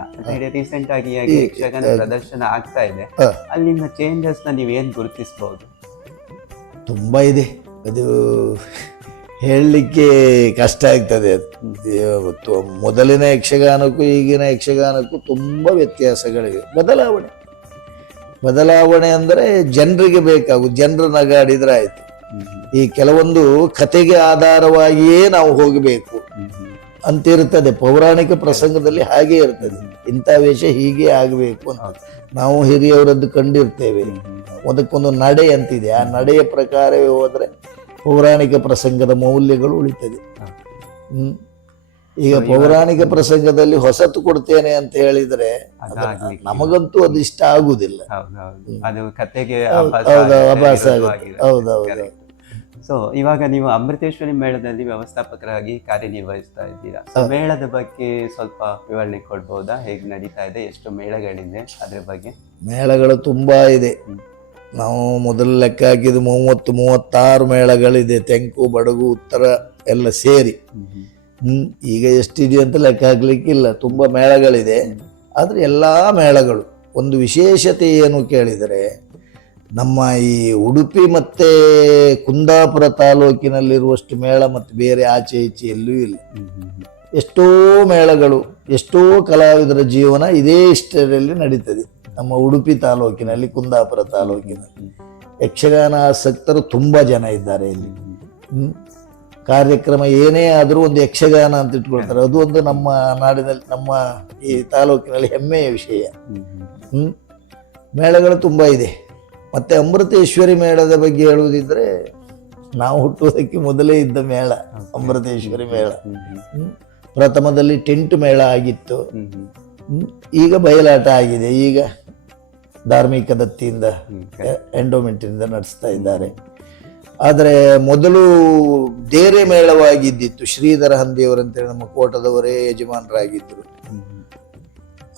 ರೀಸೆಂಟ್ ಆಗಿ ಯಕ್ಷಗಾನ ಪ್ರದರ್ಶನ ಆಗ್ತಾ ಇದೆ, ಅಲ್ಲಿನ ಚೇಂಜಸ್ ನ ನೀವೇನ್ ಗುರುತಿಸಬಹುದು? ತುಂಬಾ ಇದೆ, ಅದು ಹೇಳಲಿಕ್ಕೆ ಕಷ್ಟ ಆಗ್ತದೆ. ಮೊದಲಿನ ಯಕ್ಷಗಾನಕ್ಕೂ ಈಗಿನ ಯಕ್ಷಗಾನಕ್ಕೂ ತುಂಬಾ ವ್ಯತ್ಯಾಸಗಳಿವೆ. ಬದಲಾವಣೆ ಅಂದರೆ ಜನರಿಗೆ ಬೇಕಾಗುದು, ಜನರು ನಗಾಡಿದ್ರೆ ಆಯ್ತು. ಈ ಕೆಲವೊಂದು ಕತೆಗೆ ಆಧಾರವಾಗಿಯೇ ನಾವು ಹೋಗಬೇಕು. ಅಂತ ಇರ್ತದೆ. ಪೌರಾಣಿಕ ಪ್ರಸಂಗದಲ್ಲಿ ಹಾಗೆ ಇರ್ತದೆ, ಇಂಥ ವೇಷ ಹೀಗೆ ಆಗಬೇಕು ಅಂತ ನಾವು ಹಿರಿಯವರದ್ದು ಕಂಡಿರ್ತೇವೆ. ಅದಕ್ಕೊಂದು ನಡೆ ಅಂತಿದೆ, ಆ ನಡೆಯ ಪ್ರಕಾರವೇ ಹೋದ್ರೆ ಪೌರಾಣಿಕ ಪ್ರಸಂಗದ ಮೌಲ್ಯಗಳು ಉಳಿತದೆ. ಈಗ ಪೌರಾಣಿಕ ಪ್ರಸಂಗದಲ್ಲಿ ಹೊಸತು ಕೊಡ್ತೇನೆ ಅಂತ ಹೇಳಿದ್ರೆ ನಮಗಂತೂ ಅದು ಇಷ್ಟ ಆಗುದಿಲ್ಲ. ಅದು ಕತೆಗೆ ಅಭ್ಯಾಸ ಆಗುತ್ತೆ. ಹೌದೌದು. ಸೊ ಇವಾಗ ನೀವು ಅಮೃತೇಶ್ವರಿ ಮೇಳದಲ್ಲಿ ವ್ಯವಸ್ಥಾಪಕರಾಗಿ ಕಾರ್ಯನಿರ್ವಹಿಸ್ತಾ ಇದ್ದೀರಾ. ಸೊ ಮೇಳದ ಬಗ್ಗೆ ಸ್ವಲ್ಪ ವಿವರಣೆ ಕೊಡ್ಬೋದಾ? ಹೇಗೆ ನಡೀತಾ ಇದೆ, ಎಷ್ಟು ಮೇಳಗಳಿದೆ ಅದ್ರ ಬಗ್ಗೆ? ಮೇಳಗಳು ತುಂಬಾ ಇದೆ. ನಾವು ಮೊದಲು ಲೆಕ್ಕ ಹಾಕಿದ್ದು 36 ಮೇಳಗಳಿದೆ, ತೆಂಕು ಬಡಗು ಉತ್ತರ ಎಲ್ಲ ಸೇರಿ. ಈಗ ಎಷ್ಟಿದೆ ಅಂತ ಲೆಕ್ಕ ಹಾಕ್ಲಿಕ್ಕಿಲ್ಲ, ತುಂಬಾ ಮೇಳಗಳಿದೆ. ಆದ್ರೆ ಎಲ್ಲಾ ಮೇಳಗಳು ಒಂದು ವಿಶೇಷತೆ ಏನು ಕೇಳಿದರೆ, ನಮ್ಮ ಈ ಉಡುಪಿ ಮತ್ತೆ ಕುಂದಾಪುರ ತಾಲೂಕಿನಲ್ಲಿರುವಷ್ಟು ಮೇಳ ಮತ್ತೆ ಬೇರೆ ಆಚೆ ಈಚೆ ಎಲ್ಲೂ ಇಲ್ಲ. ಎಷ್ಟೋ ಮೇಳಗಳು, ಎಷ್ಟೋ ಕಲಾವಿದರ ಜೀವನ ಇದೇ ಇಷ್ಟರಲ್ಲಿ ನಡೀತದೆ ನಮ್ಮ ಉಡುಪಿ ತಾಲೂಕಿನಲ್ಲಿ, ಕುಂದಾಪುರ ತಾಲೂಕಿನಲ್ಲಿ. ಯಕ್ಷಗಾನ ಆಸಕ್ತರು ತುಂಬಾ ಜನ ಇದ್ದಾರೆ ಇಲ್ಲಿ. ಕಾರ್ಯಕ್ರಮ ಏನೇ ಆದರೂ ಒಂದು ಯಕ್ಷಗಾನ ಅಂತ ಇಟ್ಕೊಳ್ತಾರೆ. ಅದು ಒಂದು ನಮ್ಮ ನಾಡಿನಲ್ಲಿ, ನಮ್ಮ ಈ ತಾಲೂಕಿನಲ್ಲಿ ಹೆಮ್ಮೆಯ ವಿಷಯ. ಮೇಳಗಳು ತುಂಬಾ ಇದೆ. ಮತ್ತೆ ಅಮೃತೇಶ್ವರಿ ಮೇಳದ ಬಗ್ಗೆ ಹೇಳುವುದಿದ್ರೆ, ನಾವು ಹುಟ್ಟುವುದಕ್ಕೆ ಮೊದಲೇ ಇದ್ದ ಮೇಳ ಅಮೃತೇಶ್ವರಿ ಮೇಳ. ಪ್ರಥಮದಲ್ಲಿ ಟೆಂಟ್ ಮೇಳ ಆಗಿತ್ತು, ಈಗ ಬಯಲಾಟ ಆಗಿದೆ. ಈಗ ಧಾರ್ಮಿಕ ದತ್ತಿಯಿಂದ ಎಂಡೋಮೆಂಟಿನಿಂದ ನಡೆಸ್ತಾ ಇದ್ದಾರೆ. ಆದರೆ ಮೊದಲು ಡೇರೆ ಮೇಳವಾಗಿದ್ದಿತ್ತು. ಶ್ರೀಧರ ಹಂದಿಯವರಂತೇಳಿ ನಮ್ಮ ಕೋಟದವರೇ ಯಜಮಾನರಾಗಿದ್ದರು.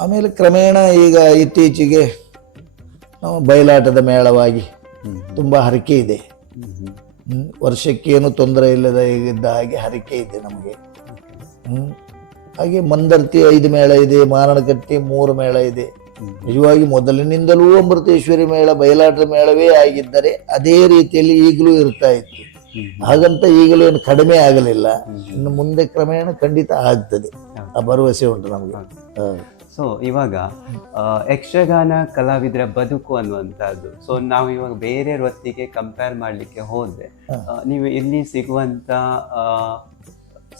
ಆಮೇಲೆ ಕ್ರಮೇಣ ಈಗ ಇತ್ತೀಚೆಗೆ ಬಯಲಾಟದ ಮೇಳವಾಗಿ ತುಂಬಾ ಹರಕೆ ಇದೆ. ವರ್ಷಕ್ಕೇನು ತೊಂದರೆ ಇಲ್ಲದ ಇದ್ದ ಹಾಗೆ ಹರಕೆ ಇದೆ ನಮಗೆ. ಹಾಗೆ ಮಂದರ್ತಿ 5 ಮೇಳ ಇದೆ, ಮಾರಣಕಟ್ಟಿ 3 ಮೇಳ ಇದೆ. ನಿಜವಾಗಿ ಮೊದಲಿನಿಂದಲೂ ಅಮೃತೇಶ್ವರಿ ಮೇಳ ಬಯಲಾಟದ ಮೇಳವೇ ಆಗಿದ್ದರೆ ಅದೇ ರೀತಿಯಲ್ಲಿ ಈಗಲೂ ಇರ್ತಾ ಇತ್ತು. ಹಾಗಂತ ಈಗಲೂ ಏನು ಕಡಿಮೆ ಆಗಲಿಲ್ಲ. ಇನ್ನು ಮುಂದೆ ಕ್ರಮೇಣ ಖಂಡಿತ ಆಗ್ತದೆ, ಆ ಭರವಸೆ ಉಂಟು ನಮಗೆ. ಸೊ ಇವಾಗ ಯಕ್ಷಗಾನ ಕಲಾವಿದರ ಬದುಕು ಅನ್ನುವಂಥದ್ದು, ಸೊ ನಾವು ಇವಾಗ ಬೇರೆ ವೃತ್ತಿಗೆ ಕಂಪೇರ್ ಮಾಡಲಿಕ್ಕೆ ಹೋದ್ರೆ, ನೀವು ಇಲ್ಲಿ ಸಿಗುವಂತ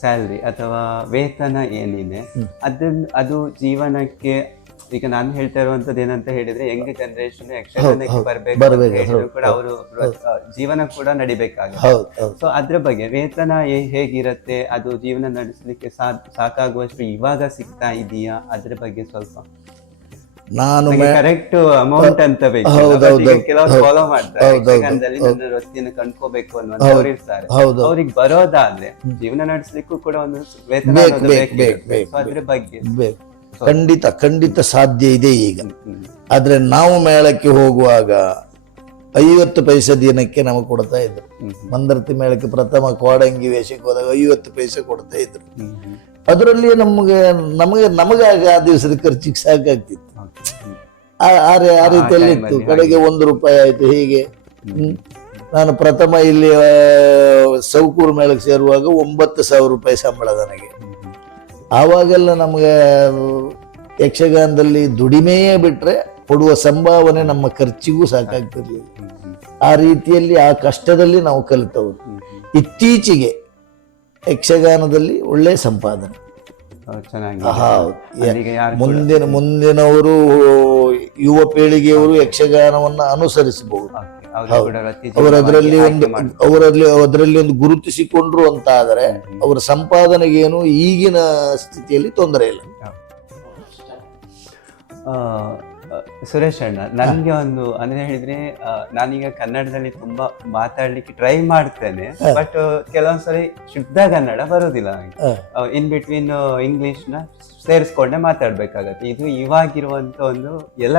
ಸ್ಯಾಲ್ರಿ ಅಥವಾ ವೇತನ ಏನಿದೆ ಅದು ಜೀವನಕ್ಕೆ, ಈಗ ನಾನು ಹೇಳ್ತಾ ಇರುವಂತದ್ದು ಏನಂತ ಹೇಳಿದ್ರೆ, ಯಂಗ್ ಜನರೇಷನ್ ಯಕ್ಷಗಾನಕ್ಕೆ ಬರ್ಬೇಕು ಕೂಡ ಅವರು ಜೀವನ ಕೂಡ ನಡಿಬೇಕಾಗುತ್ತೆ. ಸೊ ಅದ್ರ ಬಗ್ಗೆ ವೇತನ ಹೇಗಿರತ್ತೆ, ಅದು ಜೀವನ ನಡೆಸಲಿಕ್ಕೆ ಸಾಕಾಗುವಷ್ಟು ಇವಾಗ ಸಿಗ್ತಾ ಇದೆಯಾ, ಅದ್ರ ಬಗ್ಗೆ ಸ್ವಲ್ಪ ನಾನು ಕರೆಕ್ಟ್ ಅಮೌಂಟ್ ಅಂತ ಬೇಕು. ಕೆಲವರು ಫಾಲೋ ಮಾಡ್ತಾರೆ, ಯಕ್ಷಗಾನದಲ್ಲಿ ನನ್ನ ವೃತ್ತಿಯನ್ನು ಕಂಡ್ಕೋಬೇಕು ಅನ್ನುವಂಥವ್ರು ಇರ್ತಾರೆ. ಅವ್ರಿಗೆ ಬರೋದಾದ್ರೆ ಜೀವನ ನಡೆಸಲಿಕ್ಕೂ ಕೂಡ ಒಂದು ವೇತನ ಬೇಕು. ಅದ್ರ ಬಗ್ಗೆ ಖಂಡಿತ ಸಾಧ್ಯ ಇದೆ ಈಗ. ಆದ್ರೆ ನಾವು ಮೇಳಕ್ಕೆ ಹೋಗುವಾಗ 50 ಪೈಸೆ ದಿನಕ್ಕೆ ನಮಗೆ ಕೊಡ್ತಾ ಇದ್ರು. ಮಂದರ್ತಿ ಮೇಳಕ್ಕೆ ಪ್ರಥಮ ಕೋಡಂಗಿ ವೇಷಕ್ಕೆ ಹೋದಾಗ 50 ಪೈಸೆ ಕೊಡ್ತಾ ಇದ್ರು. ಅದರಲ್ಲಿ ನಮಗೆ ಆ ದಿವಸದ ಖರ್ಚಿಗೆ ಸಾಕಾಗ್ತಿತ್ತು. ಆ ರೀತಿಯಲ್ಲಿ ಇತ್ತು. ಕಡೆಗೆ 1 ರೂಪಾಯಿ ಆಯ್ತು. ಹೀಗೆ ನಾನು ಪ್ರಥಮ ಇಲ್ಲಿ ಸೌಕೂರು ಮೇಳಕ್ಕೆ ಸೇರುವಾಗ 9,000 ರೂಪಾಯಿ ಸಂಬಳ ನನಗೆ. ಆವಾಗೆಲ್ಲ ನಮಗೆ ಯಕ್ಷಗಾನದಲ್ಲಿ ದುಡಿಮೆಯೇ ಬಿಟ್ರೆ ಕೊಡುವ ಸಂಭಾವನೆ ನಮ್ಮ ಖರ್ಚಿಗೂ ಸಾಕಾಗ್ತಿರ್ಲಿಲ್ಲ. ಆ ರೀತಿಯಲ್ಲಿ ಆ ಕಷ್ಟದಲ್ಲಿ ನಾವು ಕಲಿತವರು. ಇತ್ತೀಚೆಗೆ ಯಕ್ಷಗಾನದಲ್ಲಿ ಒಳ್ಳೆ ಸಂಪಾದನೆ. ಮುಂದಿನವರು ಯುವ ಪೀಳಿಗೆಯವರು ಯಕ್ಷಗಾನವನ್ನ ಅನುಸರಿಸಬಹುದು. ಅದರಲ್ಲಿ ಒಂದು ಗುರುತಿಸಿಕೊಂಡ್ರು ಅಂತ ಆದರೆ ಅವರ ಸಂಪಾದನೆಗೇನು ಈಗಿನ ಸ್ಥಿತಿಯಲ್ಲಿ ತೊಂದರೆ ಇಲ್ಲ. ಸುರೇಶ್ ಅಣ್ಣ, ನನಗೆ ಒಂದು ಅಂದ್ರೆ ಹೇಳಿದ್ರೆ, ನಾನೀಗ ಕನ್ನಡದಲ್ಲಿ ತುಂಬಾ ಮಾತಾಡ್ಲಿಕ್ಕೆ ಟ್ರೈ ಮಾಡ್ತೇನೆ, ಬಟ್ ಕೆಲವೊಂದ್ಸರಿ ಶುದ್ಧ ಕನ್ನಡ ಬರೋದಿಲ್ಲ. ಇನ್ ಬಿಟ್ವೀನ್ ಇಂಗ್ಲಿಷ್ ನ ಸೇರಿಸ್ಕೊಂಡೆ ಮಾತಾಡ್ಬೇಕಾಗತ್ತೆ. ಇದು ಇವಾಗಿರುವಂತ ಒಂದು ಎಲ್ಲ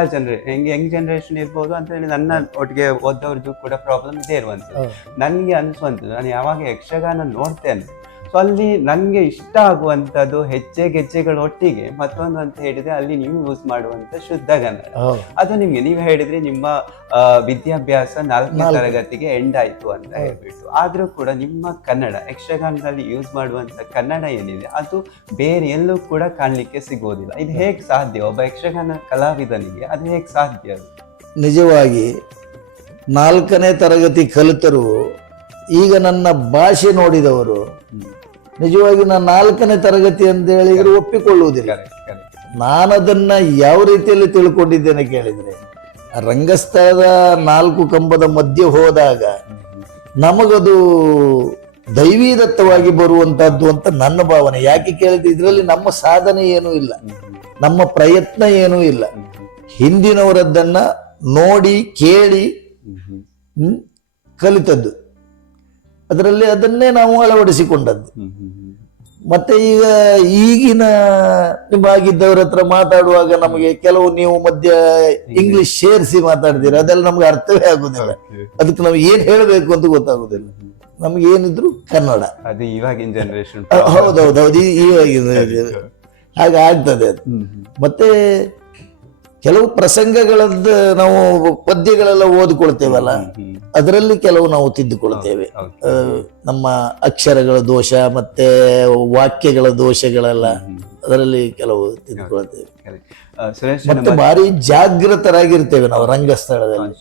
ಯಂಗ್ ಜನರೇಷನ್ ಇರ್ಬೋದು ಅಂತ ಹೇಳಿ ನನ್ನ ಒಟ್ಟಿಗೆ ಓದೋರ್ದು ಕೂಡ ಪ್ರಾಬ್ಲಮ್ ಇದೇ ಇರುವಂಥದ್ದು. ನನ್ಗೆ ಅನ್ಸುವಂಥದ್ದು, ನಾನು ಯಾವಾಗ ಯಕ್ಷಗಾನ ನೋಡ್ತೇನೆ, ಸೊ ಅಲ್ಲಿ ನನ್ಗೆ ಇಷ್ಟ ಆಗುವಂತದ್ದು ಹೆಜ್ಜೆಗಳ ಒಟ್ಟಿಗೆ ಮತ್ತೊಂದು ಅಂತ ಹೇಳಿದ್ರೆ, ಅಲ್ಲಿ ನೀವು ಯೂಸ್ ಮಾಡುವಂತ ಶುದ್ಧ ಕನ್ನಡ. ಅದು ನಿಮ್ಗೆ ನೀವು ಹೇಳಿದ್ರೆ ನಿಮ್ಮ ವಿದ್ಯಾಭ್ಯಾಸ 4ನೇ ತರಗತಿಗೆ ಎಂಡ್ ಆಯ್ತು ಅಂತ ಹೇಳ್ಬಿಟ್ಟು, ಆದ್ರೂ ಕೂಡ ನಿಮ್ಮ ಕನ್ನಡ ಯಕ್ಷಗಾನದಲ್ಲಿ ಯೂಸ್ ಮಾಡುವಂತ ಕನ್ನಡ ಏನಿದೆ ಅದು ಬೇರೆ ಎಲ್ಲೂ ಕೂಡ ಕಾಣ್ಲಿಕ್ಕೆ ಸಿಗೋದಿಲ್ಲ. ಇದು ಹೇಗ್ ಸಾಧ್ಯ? ಒಬ್ಬ ಯಕ್ಷಗಾನ ಕಲಾವಿದನಿಗೆ ಅದು ಹೇಗ್ ಸಾಧ್ಯ? ನಿಜವಾಗಿ 4ನೇ ತರಗತಿ ಕಲಿತರು ಈಗ ನನ್ನ ಭಾಷೆ ನೋಡಿದವರು ನಿಜವಾಗಿ ನಾನು 4ನೇ ತರಗತಿ ಅಂತ ಹೇಳಿದ್ರೆ ಒಪ್ಪಿಕೊಳ್ಳುವುದಿಲ್ಲ. ನಾನದನ್ನ ಯಾವ ರೀತಿಯಲ್ಲಿ ತಿಳ್ಕೊಂಡಿದ್ದೇನೆ ಕೇಳಿದ್ರೆ, ರಂಗಸ್ಥಳದ 4 ಕಂಬದ ಮಧ್ಯೆ ಹೋದಾಗ ನಮಗದು ದೈವೀದತ್ತವಾಗಿ ಬರುವಂತಹದ್ದು ಅಂತ ನನ್ನ ಭಾವನೆ. ಯಾಕೆ ಕೇಳಿದ್ರೆ, ಇದರಲ್ಲಿ ನಮ್ಮ ಸಾಧನೆ ಏನೂ ಇಲ್ಲ, ನಮ್ಮ ಪ್ರಯತ್ನ ಏನೂ ಇಲ್ಲ. ಹಿಂದಿನವರದ್ದನ್ನ ನೋಡಿ ಕೇಳಿ ಕಲಿತದ್ದು, ಅದರಲ್ಲಿ ಅದನ್ನೇ ನಾವು ಅಳವಡಿಸಿಕೊಂಡದ್ದು. ಮತ್ತೆ ಈಗಿನ ನಿಮ್ಮಾಗಿದ್ದವ್ರ ಹತ್ರ ಮಾತಾಡುವಾಗ ನಮಗೆ ಕೆಲವು ನೀವು ಮಧ್ಯ ಇಂಗ್ಲಿಷ್ ಸೇರಿಸಿ ಮಾತಾಡ್ತೀರ, ಅದೆಲ್ಲ ನಮ್ಗೆ ಅರ್ಥವೇ ಆಗುದಿಲ್ಲ. ಅದಕ್ಕೆ ನಾವು ಏನ್ ಹೇಳ್ಬೇಕು ಅಂತ ಗೊತ್ತಾಗುದಿಲ್ಲ. ನಮ್ಗೆ ಏನಿದ್ರು ಕನ್ನಡ. ಅದು ಇವಾಗಿನ ಜನರೇಷನ್. ಹೌದೌದೌದು, ಇವಾಗಿನ ಹಾಗೆ ಆಗ್ತದೆ ಅದು. ಮತ್ತೆ ಕೆಲವು ಪ್ರಸಂಗಗಳದ್ದು ನಾವು ಪದ್ಯಗಳೆಲ್ಲ ಓದಿಕೊಳ್ತೇವಲ್ಲ, ಅದರಲ್ಲಿ ಕೆಲವು ನಾವು ತಿದ್ದುಕೊಳ್ತೇವೆ. ನಮ್ಮ ಅಕ್ಷರಗಳ ದೋಷ ಮತ್ತೆ ವಾಕ್ಯಗಳ ದೋಷಗಳೆಲ್ಲ ಅದರಲ್ಲಿ ಕೆಲವು ತಿದ್ದುಕೊಳ್ತೇವೆ. ಮತ್ತೆ ಭಾರಿ ಜಾಗೃತರಾಗಿರ್ತೇವೆ ನಾವು ರಂಗಸ್ಥಳದಲ್ಲಿ.